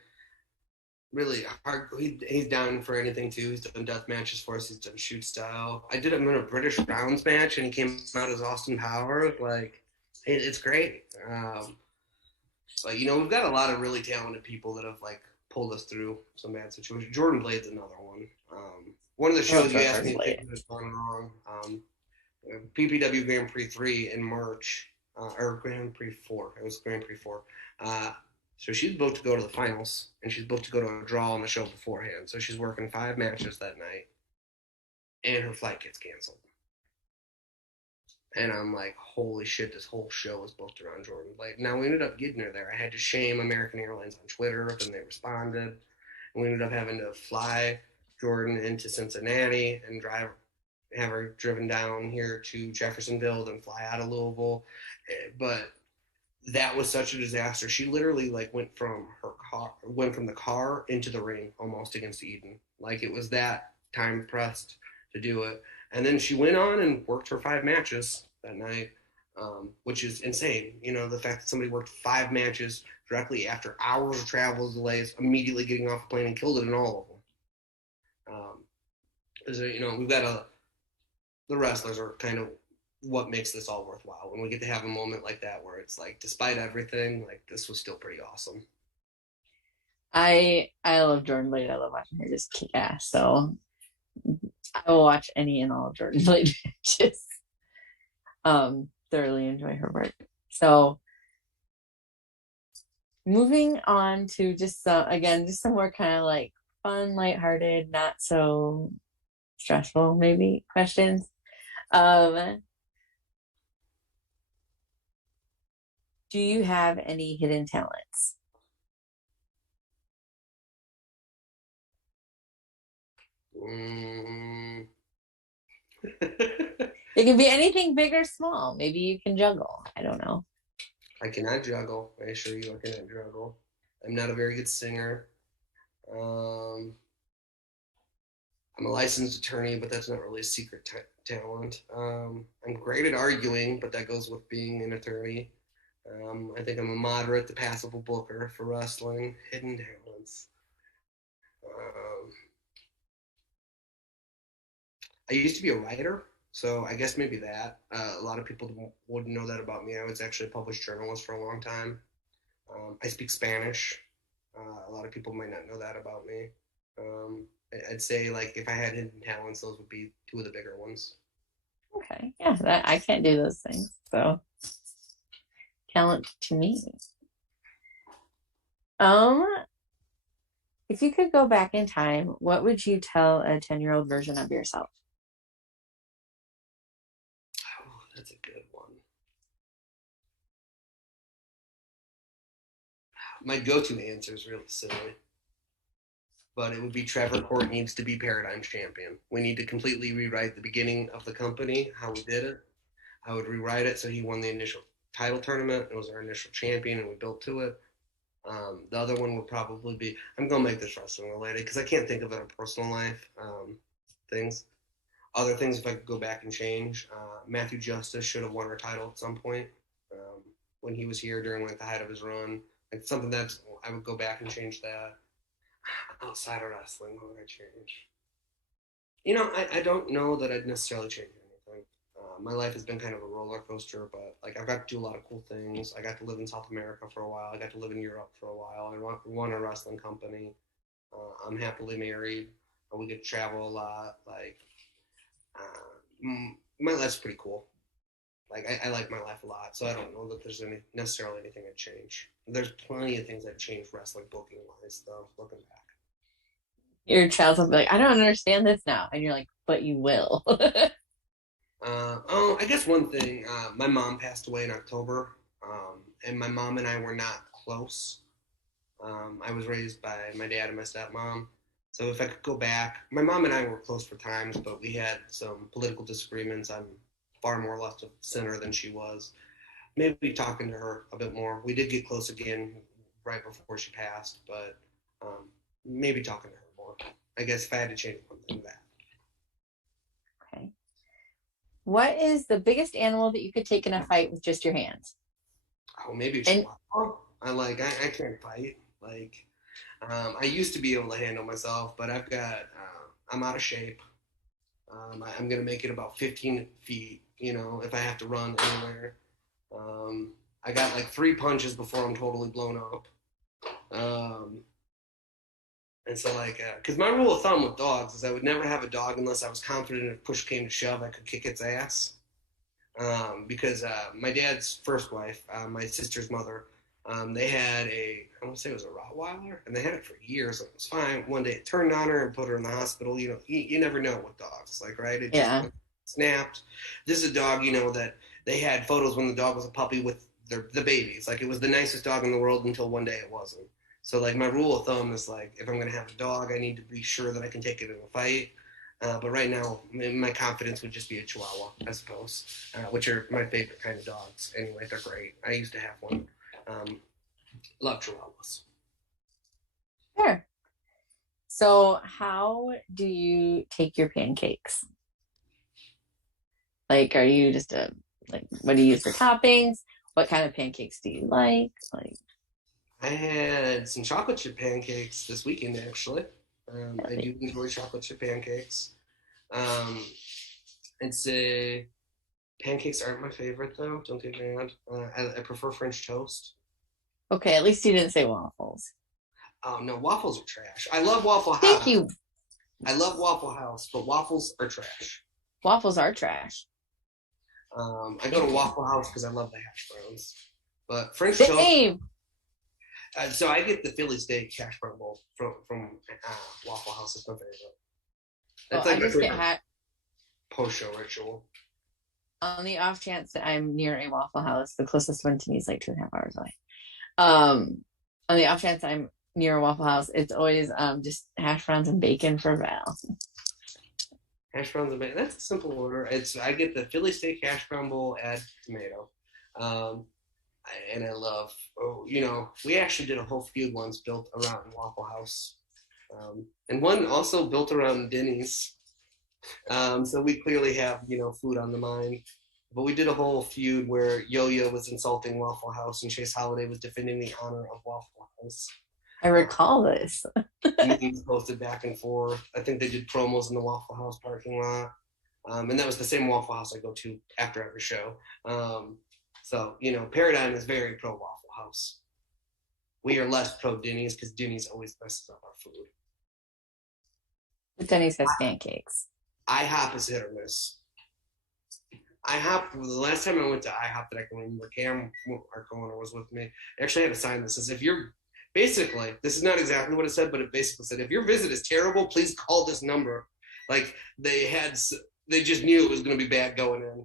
really hard. He's down for anything too. He's done death matches for us. He's done shoot style. I did him in a British rounds match, and he came out as Austin Powers. Like, it's great. But we've got a lot of really talented people that have like pulled us through some bad situations. Jordan Blade's another one. One of the shows you asked me if was gone wrong. PPW Grand Prix 3 in March, or Grand Prix 4. It was Grand Prix 4. So she's booked to go to the finals, and she's booked to go to a draw on the show beforehand. So she's working 5 matches that night, and her flight gets canceled. And I'm like, holy shit, this whole show was booked around Jordan Blade. Now, we ended up getting her there. I had to shame American Airlines on Twitter, then they responded. And we ended up having to fly Jordan into Cincinnati and have her driven down here to Jeffersonville, then fly out of Louisville. But that was such a disaster. She literally like went from the car into the ring almost against Eden. Like it was that time pressed to do it. And then she went on and worked her 5 matches that night, which is insane. The fact that somebody worked 5 matches directly after hours of travel delays, immediately getting off the plane and killed it in all of them. We've got the wrestlers are kind of what makes this all worthwhile. When we get to have a moment like that where it's like, despite everything, like this was still pretty awesome. I love Jordan Blade. I love watching her just kick ass. So I will watch any and all of Jordan Blade matches. Thoroughly enjoy her work. So moving on to just some more kind of like fun, lighthearted, not so stressful, maybe questions. Um, do you have any hidden talents? Mm. It can be anything big or small. Maybe you can juggle. I don't know. I cannot juggle. I assure you, I cannot juggle. I'm not a very good singer. Um, I'm a licensed attorney, but that's not really a secret talent. I'm great at arguing, but that goes with being an attorney. I think I'm a moderate to passable booker for wrestling. Hidden talents. Um, I used to be a writer, so I guess maybe that. A lot of people wouldn't know that about me. I was actually a published journalist for a long time. I speak Spanish. A lot of people might not know that about me. Um, I'd say like if I had hidden talents, those would be two of the bigger ones. Okay. Yeah, I can't do those things. So talent to me. Um, if you could go back in time, what would you tell a 10-year-old version of yourself? Oh, that's a good one. My go-to answer is really silly, but it would be Trevor Court needs to be paradigm champion. We need to completely rewrite the beginning of the company, how we did it. I would rewrite it so he won the initial title tournament. It was our initial champion, and we built to it. The other one would probably be I'm gonna make this wrestling related because I can't think of it in personal life things. Other things, if I could go back and change, Matthew Justice should have won our title at some point when he was here during like the height of his run. It's something that I would go back and change that. Outside of wrestling, what would I change? I don't know that I'd necessarily change anything. My life has been kind of a roller coaster, but like I've got to do a lot of cool things. I got to live in South America for a while. I got to live in Europe for a while. I run a wrestling company. I'm happily married. We get to travel a lot. Like my life's pretty cool. Like I like my life a lot, so I don't know that there's necessarily anything I'd change. There's plenty of things I'd change wrestling booking wise, though. Looking back. Your child will be like, I don't understand this now. And you're like, but you will. I guess one thing. My mom passed away in October, and my mom and I were not close. I was raised by my dad and my stepmom. So if I could go back, my mom and I were close for times, but we had some political disagreements. I'm far more left of center than she was. Maybe talking to her a bit more. We did get close again right before she passed, but maybe talking to her more. I guess if I had to change one thing, that. Okay. What is the biggest animal that you could take in a fight with just your hands? Oh, maybe a And chihuahua. I can't fight. Like I used to be able to handle myself, but I'm out of shape. I'm gonna make it about 15 feet. If I have to run anywhere. Um, I got like 3 punches before I'm totally blown up. Um, and so because my rule of thumb with dogs is I would never have a dog unless I was confident if push came to shove I could kick its ass. Because my dad's first wife, my sister's mother, they had I want to say it was a Rottweiler, and they had it for years. And it was fine. One day it turned on her and put her in the hospital. You never know with dogs, like, right? It just yeah, snapped. This is a dog, that they had photos when the dog was a puppy with the babies. Like, it was the nicest dog in the world until one day it wasn't. So, like, my rule of thumb is, like, if I'm going to have a dog, I need to be sure that I can take it in a fight. But right now, my confidence would just be a Chihuahua, I suppose, which are my favorite kind of dogs. Anyway, they're great. I used to have one. Love Chihuahuas. sure. So, how do you take your pancakes? Like, are you just what do you use for toppings? What kind of pancakes do you like? Like, I had some chocolate chip pancakes this weekend, actually. I do enjoy chocolate chip pancakes. Um, I'd say pancakes aren't my favorite, though. Don't get mad. I prefer French toast. okay, at least you didn't say waffles. Oh no, waffles are trash. I love Waffle Thank House. you. I love Waffle House, but waffles are trash. Waffles are trash. I go to Waffle House because I love the hash browns. But French toast. Same. So I get the Philly steak hash brown bowl from Waffle House. It's my favorite. Well, That's like I my just get favorite post-show ritual. on the off chance that I'm near a Waffle House. The closest one to me is like 2.5 hours away. On the off chance I'm near a Waffle House, it's always just hash browns and bacon for Val. Hash browns and bacon. That's a simple order. I get the Philly steak hash brown bowl, add tomato. And I love, we actually did a whole feud once built around Waffle House. And one also built around Denny's. So we clearly have, food on the mind. But we did a whole feud where Yo-Yo was insulting Waffle House and Chase Holiday was defending the honor of Waffle House. I recall this. Meetings posted back and forth. I think they did promos in the Waffle House parking lot. And that was the same Waffle House I go to after every show. So, Paradigm is very pro Waffle House. We are less pro Denny's because Denny's always messes up our food. But Denny's has pancakes. IHOP is hit or miss. The last time I went to IHOP that I can remember, Cam, our co-owner, was with me. I actually had a sign that says, basically, this is not exactly what it said, but it basically said, if your visit is terrible, please call this number. Like, they just knew it was going to be bad going in.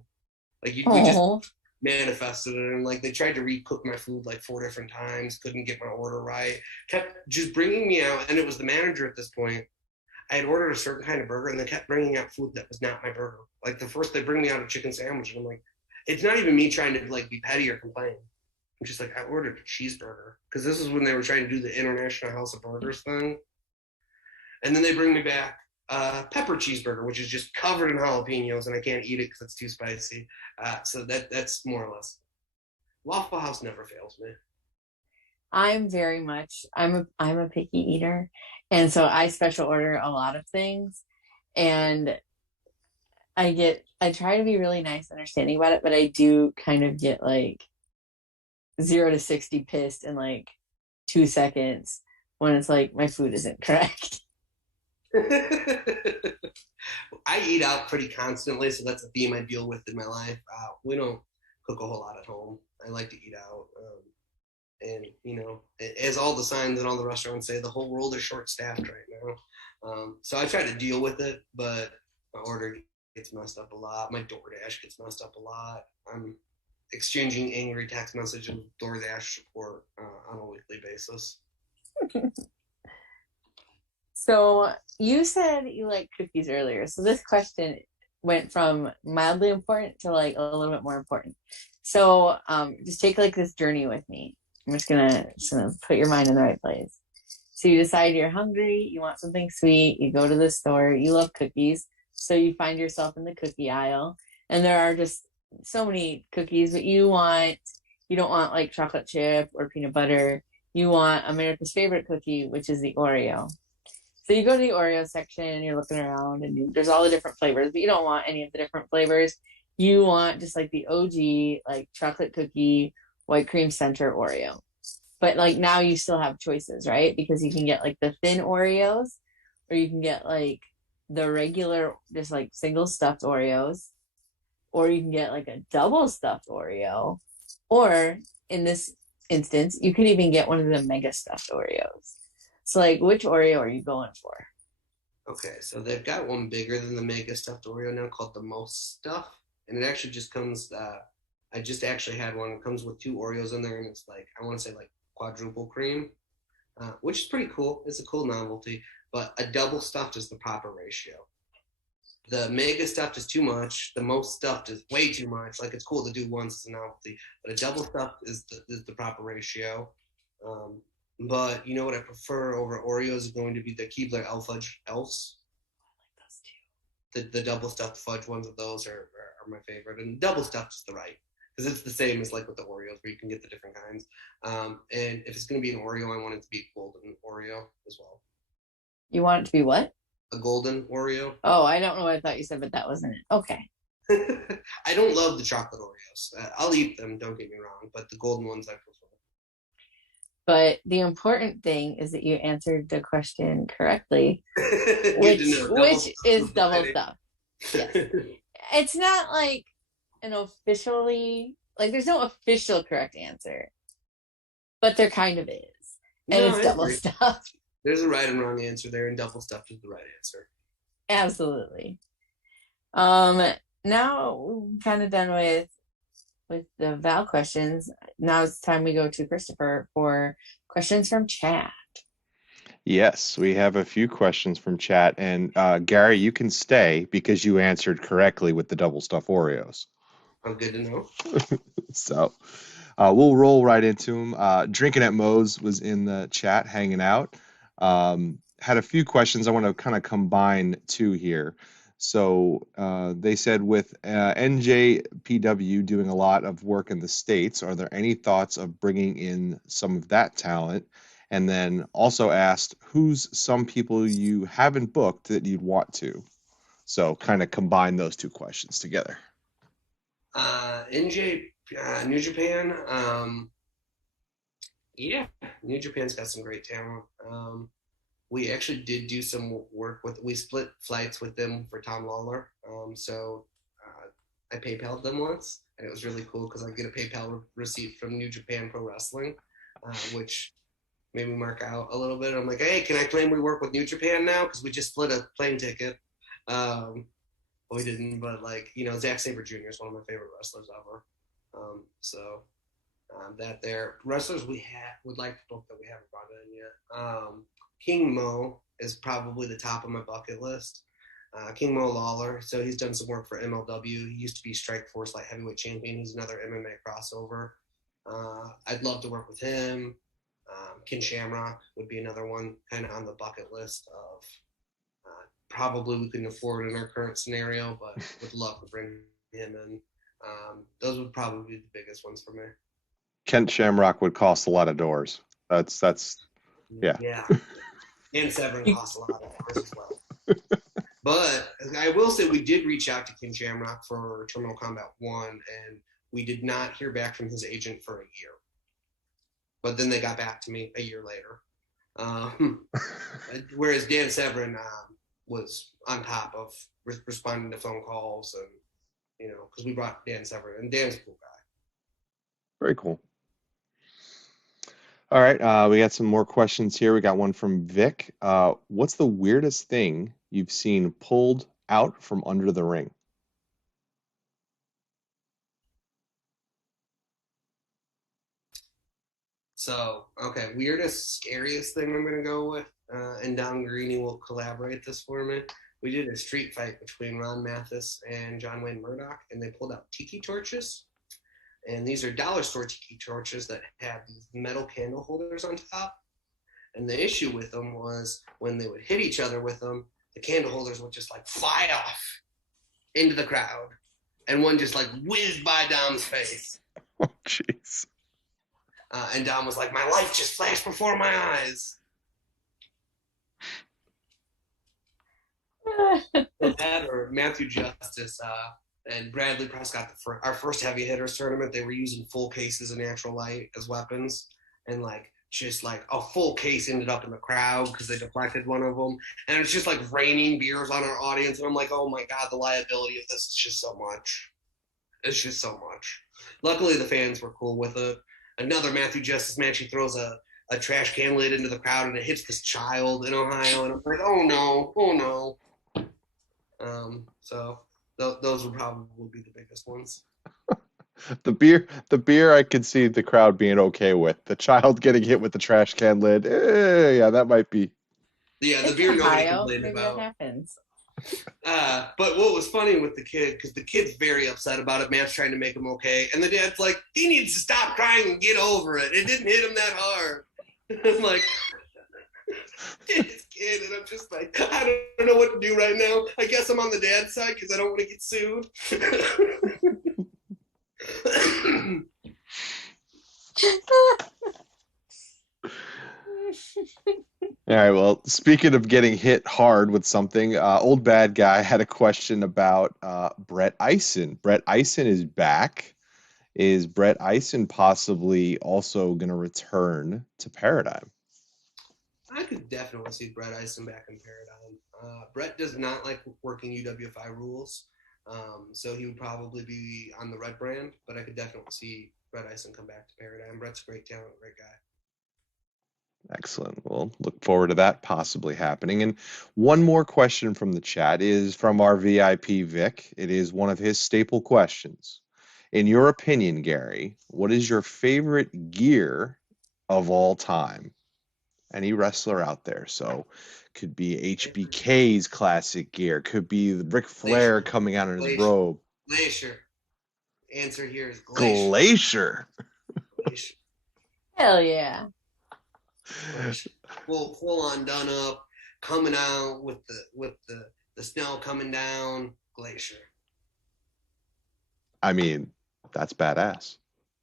Like, we just manifested it, and like they tried to recook my food like 4 different times, couldn't get my order right, kept just bringing me out, and it was the manager at this point. I had ordered a certain kind of burger, and they kept bringing out food that was not my burger. Like the first, they bring me out a chicken sandwich, and I'm like, it's not even me trying to like be petty or complain. I'm just like, I ordered a cheeseburger because this is when they were trying to do the International House of Burgers thing, and then they bring me back pepper cheeseburger, which is just covered in jalapenos, and I can't eat it because it's too spicy. So that's more or less. Waffle House never fails me. I'm a picky eater, and so I special order a lot of things, and I try to be really nice, understanding about it, but I do kind of get like 0 to 60 pissed in like 2 seconds when it's like my food isn't correct. I eat out pretty constantly, so that's a theme I deal with in my life. We don't cook a whole lot at home. I like to eat out. And, as all the signs and all the restaurants say, the whole world is short-staffed right now. So I try to deal with it, but my order gets messed up a lot. My DoorDash gets messed up a lot. I'm exchanging angry text messages with DoorDash support on a weekly basis. So you said you like cookies earlier. So this question went from mildly important to like a little bit more important. So just take like this journey with me. I'm just gonna put your mind in the right place. So you decide you're hungry, you want something sweet, you go to the store, you love cookies. So you find yourself in the cookie aisle, and there are just so many cookies, but you don't want like chocolate chip or peanut butter. You want America's favorite cookie, which is the Oreo. So you go to the Oreo section and you're looking around, and there's all the different flavors, but you don't want any of the different flavors. You want just like the OG, like chocolate cookie, white cream center Oreo. But like now you still have choices, right? Because you can get like the thin Oreos, or you can get like the regular, just like single stuffed Oreos, or you can get like a double stuffed Oreo, or in this instance, you could even get one of the mega stuffed Oreos. So, like, which Oreo are you going for? Okay, so they've got one bigger than the mega stuffed Oreo now called the Most Stuff, and it actually just comes. I just actually had one. It comes with 2 Oreos in there, and it's like I want to say like quadruple cream, which is pretty cool. It's a cool novelty, but a double stuffed is the proper ratio. The mega stuffed is too much. The most stuffed is way too much. Like it's cool to do once as a novelty, but a double stuffed is the proper ratio. But you know what I prefer over Oreos is going to be the Keebler Fudge Elves. I like those too. The double stuffed fudge ones of those are my favorite, and double stuffed is the right, because it's the same as like with the Oreos where you can get the different kinds. And if it's going to be an Oreo, I want it to be a golden Oreo as well. You want it to be what? A golden Oreo. Oh, I don't know what I thought you said, but that wasn't it. Okay. I don't love the chocolate Oreos. I'll eat them, don't get me wrong, but the golden ones I prefer. But the important thing is that you answered the question correctly, which is double stuff. Yes. It's not like an officially like there's no official correct answer, but there kind of is. And No, it's I double agree. stuff. There's a right and wrong answer there, and double stuffed is the right answer. Absolutely. Um Now kind of done with the Val questions. Now it's time we go to Christopher for questions from chat. Yes, we have a few questions from chat, and Gary, you can stay because you answered correctly with the double stuff Oreos. I'm good to know. So we'll roll right into them. Drinking at Moe's was in the chat, hanging out. Had a few questions. I want to kind of combine two here. So they said with NJPW doing a lot of work in the States, are there any thoughts of bringing in some of that talent? And then also asked, who's some people you haven't booked that you'd want to? So kind of combine those two questions together. New Japan. Yeah, New Japan's got some great talent. We actually did do some work with. We split flights with them for Tom Lawler. I PayPal'd them once, and it was really cool because I get a PayPal receipt from New Japan Pro Wrestling, which made me mark out a little bit. I'm like, hey, can I claim we work with New Japan now? Because we just split a plane ticket. Um, well, we didn't, but Zack Sabre Jr. is one of my favorite wrestlers ever. That there wrestlers would like to book that we haven't brought in yet. King Mo is probably the top of my bucket list. King Mo Lawler, so he's done some work for MLW. He used to be Strikeforce light heavyweight champion. He's another MMA crossover. I'd love to work with him. Ken Shamrock would be another one kind of on the bucket list of probably we couldn't afford in our current scenario, but would love to bring him in. Those would probably be the biggest ones for me. Kent Shamrock would cost a lot of doors. That's yeah. Yeah. And Severn costs a lot of dollars as well. But I will say we did reach out to Ken Shamrock for Terminal Combat 1, and we did not hear back from his agent for a year. But then they got back to me a year later. Whereas Dan Severn was on top of responding to phone calls and, because we brought Dan Severn, and Dan's a cool guy. Very cool. All right, we got some more questions here. We got one from Vic. What's the weirdest thing you've seen pulled out from under the ring? So, okay, weirdest, scariest thing I'm going to go with, and Don Greeny will collaborate this for me. We did a street fight between Ron Mathis and John Wayne Murdoch, and they pulled out tiki torches. And these are dollar store tiki torches that have these metal candle holders on top. And the issue with them was when they would hit each other with them, the candle holders would just fly off into the crowd. And one just whizzed by Dom's face. Oh, jeez. And Dom was like, my life just flashed before my eyes. That or Matthew Justice and Bradley Prescott, our first heavy hitters tournament, they were using full cases of natural light as weapons. And just a full case ended up in the crowd because they deflected one of them. And it's just raining beers on our audience. And I'm like, oh my God, the liability of this is just so much. It's just so much. Luckily, the fans were cool with it. Another Matthew Justice match, he throws a trash can lid into the crowd and it hits this child in Ohio. And I'm like, oh no. So those would probably be the biggest ones. The beer I could see the crowd being okay with. The child getting hit with the trash can lid, yeah, that might be. Yeah, the It's beer nobody Ohio. complained Maybe about. that happens. But what was funny with the kid, because the kid's very upset about it, Matt's trying to make him okay, and the dad's like, he needs to stop crying and get over it. It didn't hit him that hard. I'm like, it's kid, and I'm just like, I don't know what to do right now. I guess I'm on the dad's side because I don't want to get sued. All right, well, speaking of getting hit hard with something, Old Bad Guy had a question about Brett Eisen. Brett Eisen is back. Is Brett Eisen possibly also going to return to Paradigm? I could definitely see Brett Eisen back in Paradigm. Brett does not like working UWFI rules. So he would probably be on the Red brand, but I could definitely see Red Ison come back to Paradigm. Brett's a great talent, great guy. Excellent. We'll look forward to that possibly happening. And one more question from the chat is from our VIP Vic. It is one of his staple questions. In your opinion, Gary, what is your favorite gear of all time? Any wrestler out there. So could be HBK's classic gear, could be Ric Flair Glacier. coming out in his Glacier. robe. Glacier. Answer here is Glacier. Glacier. Glacier. Hell yeah. Glacier. Full on done up, coming out with the snow coming down. Glacier. I mean, that's badass.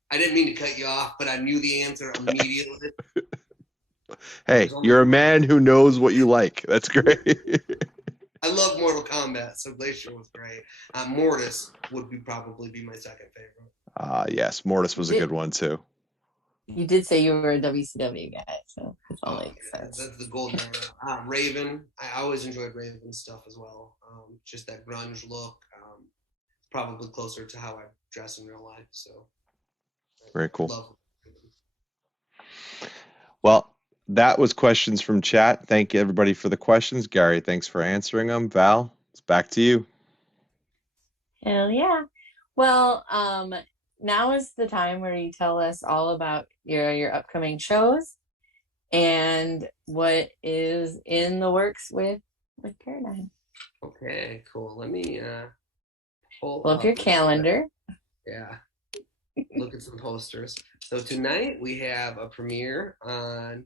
I didn't mean to cut you off, but I knew the answer immediately. Hey, you're a man who knows what you like. That's great. I love Mortal Kombat, so Glacier was great. Mortis would probably be my second favorite. Yes, Mortis was a good one too. You did say you were a WCW guy, so it's all makes sense. That's the golden era. Raven, I always enjoyed Raven's stuff as well. Just that grunge look. Probably closer to how I dress in real life. So very cool. Love well, that was questions from chat. Thank you everybody for the questions. Gary, thanks for answering them. Val, it's back to you. Hell yeah. Well, now is the time where you tell us all about your upcoming shows and what is in the works with Paradigm. Okay, cool. Let me pull up your calendar. Yeah. Look at some posters. So tonight we have a premiere on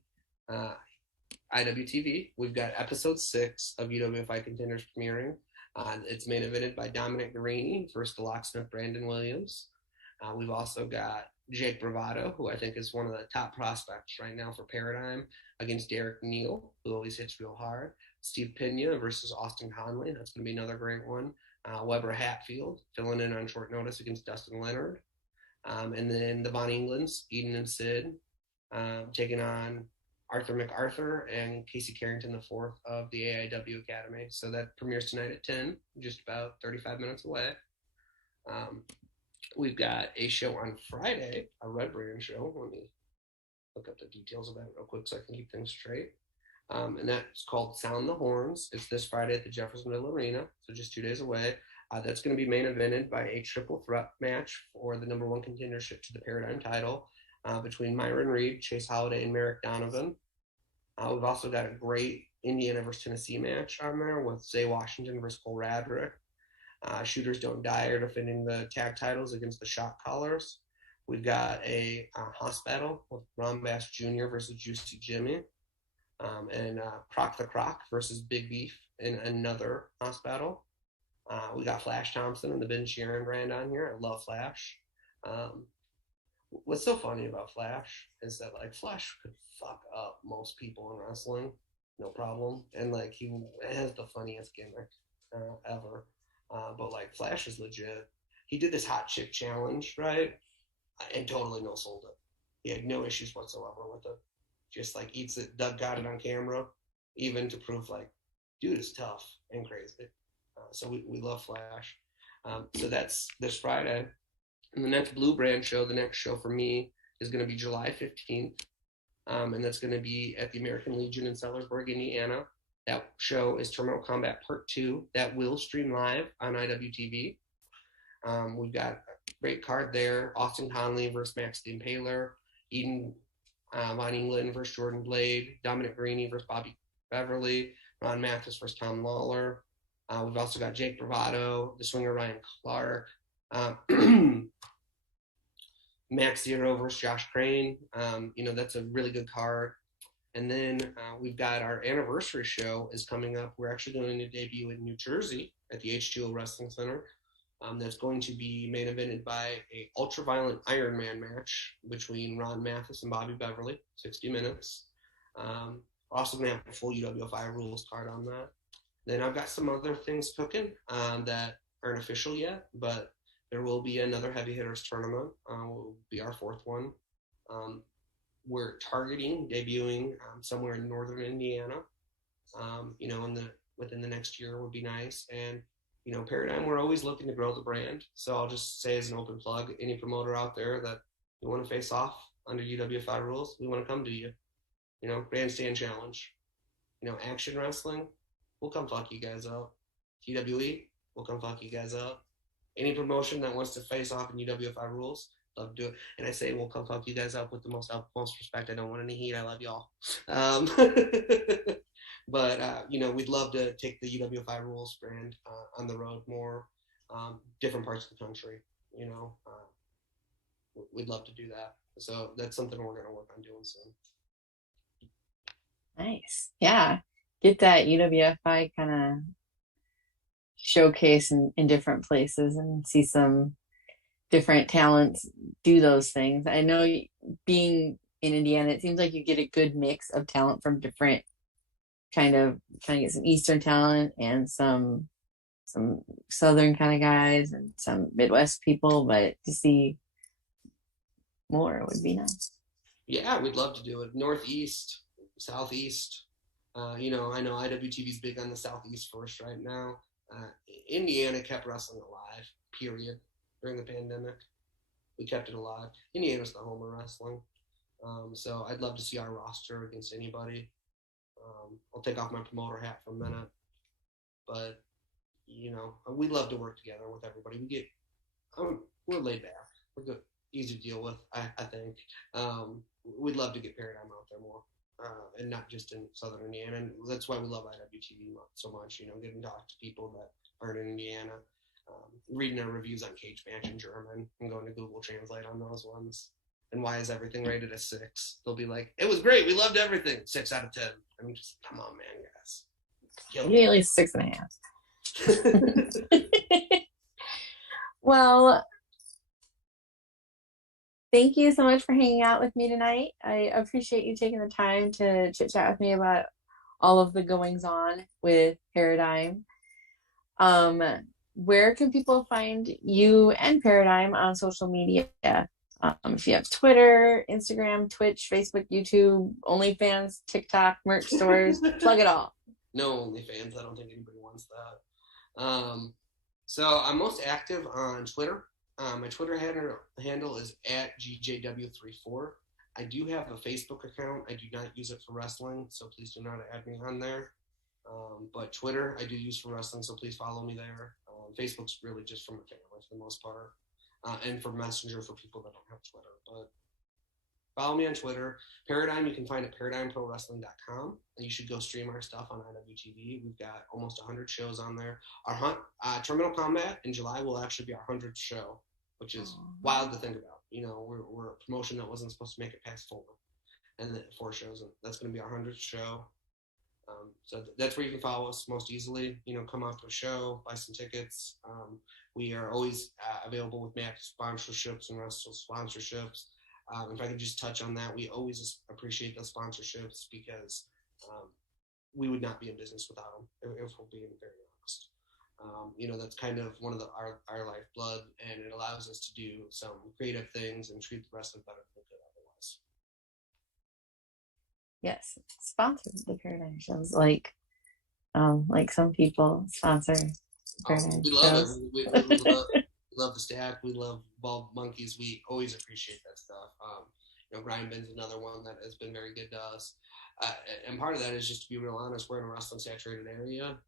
IWTV. We've got episode 6 of UWFI Contenders premiering. It's main evented by Dominic Guarini versus the locksmith Brandon Williams. We've also got Jake Bravado, who I think is one of the top prospects right now for Paradigm, against Derek Neal, who always hits real hard. Steve Pena versus Austin Conley. That's going to be another great one. Weber Hatfield filling in on short notice against Dustin Leonard. And then the Von Englands, Eden and Sid, taking on Arthur MacArthur and Casey Carrington IV of the AIW Academy. So that premieres tonight at 10, just about 35 minutes away. We've got a show on Friday, a Red Brand show. Let me look up the details of that real quick so I can keep things straight. And that's called Sound the Horns. It's this Friday at the Jeffersonville Arena, so just 2 days away. That's going to be main evented by a triple threat match for the number 1 contendership to the Paradigm title between Myron Reed, Chase Holiday, and Merrick Donovan. We've also got a great Indiana versus Tennessee match on there with Zay Washington versus Cole Radrick. Shooters Don't Die are defending the tag titles against the Shot Callers. We've got a hospital with Ron Bass Jr. versus Juicy Jimmy. And Croc the Croc versus Big Beef in another hospital. We got Flash Thompson and the Ben Sheeran brand on here. I love Flash. What's so funny about Flash is that like Flash could fuck up most people in wrestling, no problem. And like he has the funniest gimmick ever. But like Flash is legit. He did this hot chick challenge, right? And totally no sold it. He had no issues whatsoever with it. Just like eats it. Doug got it on camera, even to prove like, dude is tough and crazy. So we love Flash. So that's this Friday. And the next Blue Brand show, the next show for me is going to be July 15th. And that's going to be at the American Legion in Sellersburg, Indiana. That show is Terminal Combat Part 2. That will stream live on IWTV. We've got a great card there. Austin Conley versus Max the Impaler. Eden Von England versus Jordan Blade. Dominic Guarini versus Bobby Beverly. Ron Mathis versus Tom Lawler. We've also got Jake Bravado, the swinger Ryan Clark. Max Zero versus Josh Crane. That's a really good card. And then we've got our anniversary show is coming up. We're actually going to debut in New Jersey at the H2O Wrestling Center. That's going to be main evented by a ultra-violent Iron Man match between Ron Mathis and Bobby Beverly, 60 minutes. We're also going to have a full UWFI rules card on that. Then I've got some other things cooking that aren't official yet, but there will be another Heavy Hitters tournament. Will be our 4th one. We're targeting debuting somewhere in northern Indiana. Within the next year would be nice. And Paradigm, we're always looking to grow the brand. So I'll just say as an open plug, any promoter out there that you want to face off under UWFI rules, we want to come to you. Grandstand challenge. Action wrestling, we'll come fuck you guys up. TWE, we'll come fuck you guys up. Any promotion that wants to face off in UWFI rules, love to do it. And I say we'll come fuck you guys up with the most respect. I don't want any heat. I love y'all. But we'd love to take the UWFI rules brand on the road more, different parts of the country. We'd love to do that. So that's something we're going to work on doing soon. Nice. Yeah. Get that UWFI kind of showcase in different places and see some different talents do those things. I know being in Indiana, it seems like you get a good mix of talent from different kind of get some Eastern talent and some Southern kind of guys and some Midwest people, but to see more would be nice. Yeah, we'd love to do it. Northeast, Southeast. I know IWTV is big on the Southeast first right now. Indiana kept wrestling alive, period, during the pandemic. We kept it alive. Indiana's the home of wrestling. So I'd love to see our roster against anybody. I'll take off my promoter hat for a minute. But, we love to work together with everybody. We're laid back. We're good, easy to deal with, I think. We'd love to get Paradigm out there more. And not just in Southern Indiana. And that's why we love IWTV so much, getting to talk to people that aren't in Indiana, reading their reviews on Cage Match in German and going to Google Translate on those ones. And why is everything rated a 6? They'll be like, it was great. We loved everything. 6 out of 10. I'm just, come on, man, guys. Maybe at least 6.5. Well, thank you so much for hanging out with me tonight. I appreciate you taking the time to chit chat with me about all of the goings on with Paradigm. Where can people find you and Paradigm on social media? If you have Twitter, Instagram, Twitch, Facebook, YouTube, OnlyFans, TikTok, merch stores, plug it all. No OnlyFans. I don't think anybody wants that. So I'm most active on Twitter. My Twitter handle is @GJW34. I do have a Facebook account. I do not use it for wrestling, so please do not add me on there. But Twitter, I do use for wrestling, so please follow me there. Facebook's really just for my family for the most part, and for Messenger for people that don't have Twitter. But follow me on Twitter. Paradigm, you can find at paradigmprowrestling.com. You should go stream our stuff on IWTV. We've got almost 100 shows on there. Our Terminal Combat in July will actually be our 100th show, which is wild to think about. We're a promotion that wasn't supposed to make it past 4, and then 4 shows, and that's going to be our 100th show. So that's where you can follow us most easily. Come out to a show, buy some tickets. We are always available with Mac sponsorships and Russell sponsorships. If I could just touch on that, we always appreciate those sponsorships because we would not be in business without them, if we're being very honest. That's kind of one of our lifeblood, and it allows us to do some creative things and treat the wrestling better than we could otherwise. Yes, sponsor the Paradigm shows, like some people sponsor Paradigm we love shows. it. We love the staff. We love Bald Monkeys. We always appreciate that stuff. Brian Ben's another one that has been very good to us. And part of that is just to be real honest, we're in a wrestling saturated area.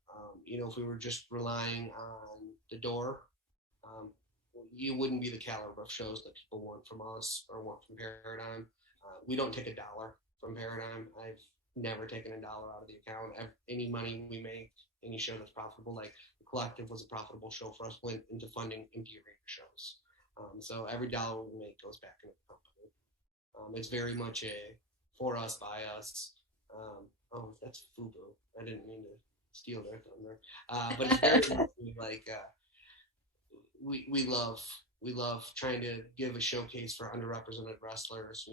If we were just relying on the door, you wouldn't be the caliber of shows that people want from us or want from Paradigm. We don't take $1 from Paradigm. I've never taken $1 out of the account. Any money we make, any show that's profitable, like the Collective was a profitable show for us, went into funding empty arena shows. So every dollar we make goes back into the company. It's very much a for us, by us. That's FUBU. I didn't mean to steal their thunder. But it's very much like we love trying to give a showcase for underrepresented wrestlers,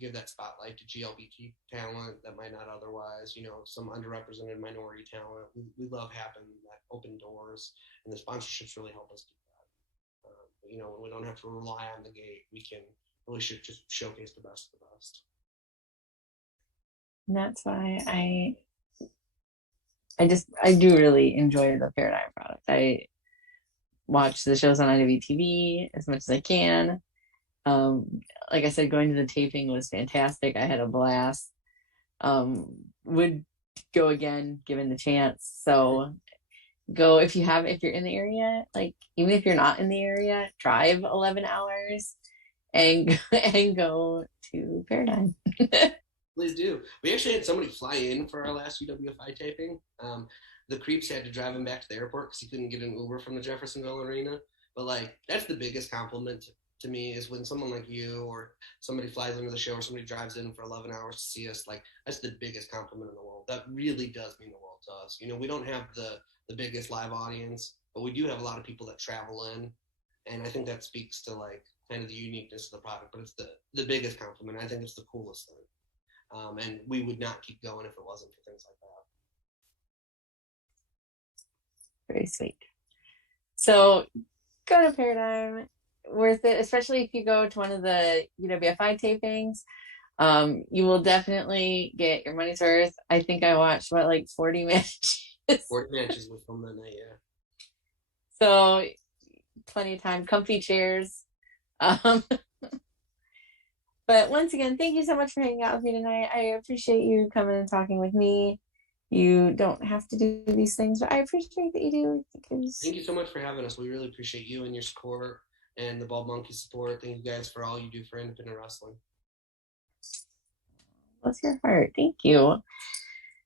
give that spotlight to GLBT talent that might not otherwise, some underrepresented minority talent. We love having that open doors, and the sponsorships really help us do that. We don't have to rely on the gate. We can really should just showcase the best of the best. And that's why I do really enjoy the Paradigm product. watch the shows on IWTV as much as I can. Like I said, going to the taping was fantastic. I had a blast. Would go again given the chance. So go if you're in the area, like even if you're not in the area, drive 11 hours and and go to Paradigm. Please do. We actually had somebody fly in for our last UWFI taping. The creeps had to drive him back to the airport because he couldn't get an Uber from the Jeffersonville Arena. But like, that's the biggest compliment to me is when someone like you or somebody flies into the show or somebody drives in for 11 hours to see us. Like, that's the biggest compliment in the world. That really does mean the world to us. You know, we don't have the biggest live audience, but we do have a lot of people that travel in, and I think that speaks to like kind of the uniqueness of the product. But it's the biggest compliment. I think it's the coolest thing. And we would not keep going if it wasn't for things like that. Very sweet. So go to Paradigm. Worth it, especially if you go to one of the UWFI tapings. You will definitely get your money's worth. I think I watched like 40 matches. 40 matches we filmed that night, yeah. So plenty of time, comfy chairs. But once again, thank you so much for hanging out with me tonight. I appreciate you coming and talking with me. You don't have to do these things, but I appreciate that you do. Because... Thank you so much for having us. We really appreciate you and your support and the Bald Monkey support. Thank you guys for all you do for independent wrestling. Bless your heart. Thank you.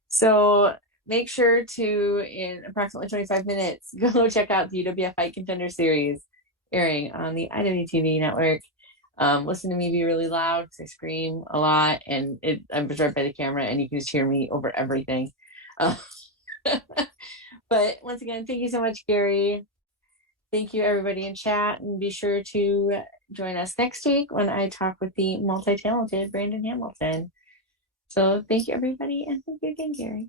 So make sure to, in approximately 25 minutes, go check out the UWFI Contender Series airing on the IWTV network. Listen to me be really loud because I scream a lot, and I'm just right by the camera, and you can just hear me over everything. But once again, thank you so much, Gary. Thank you, everybody in chat, and be sure to join us next week when I talk with the multi-talented Brandon Hamilton. So thank you, everybody, and thank you again, Gary.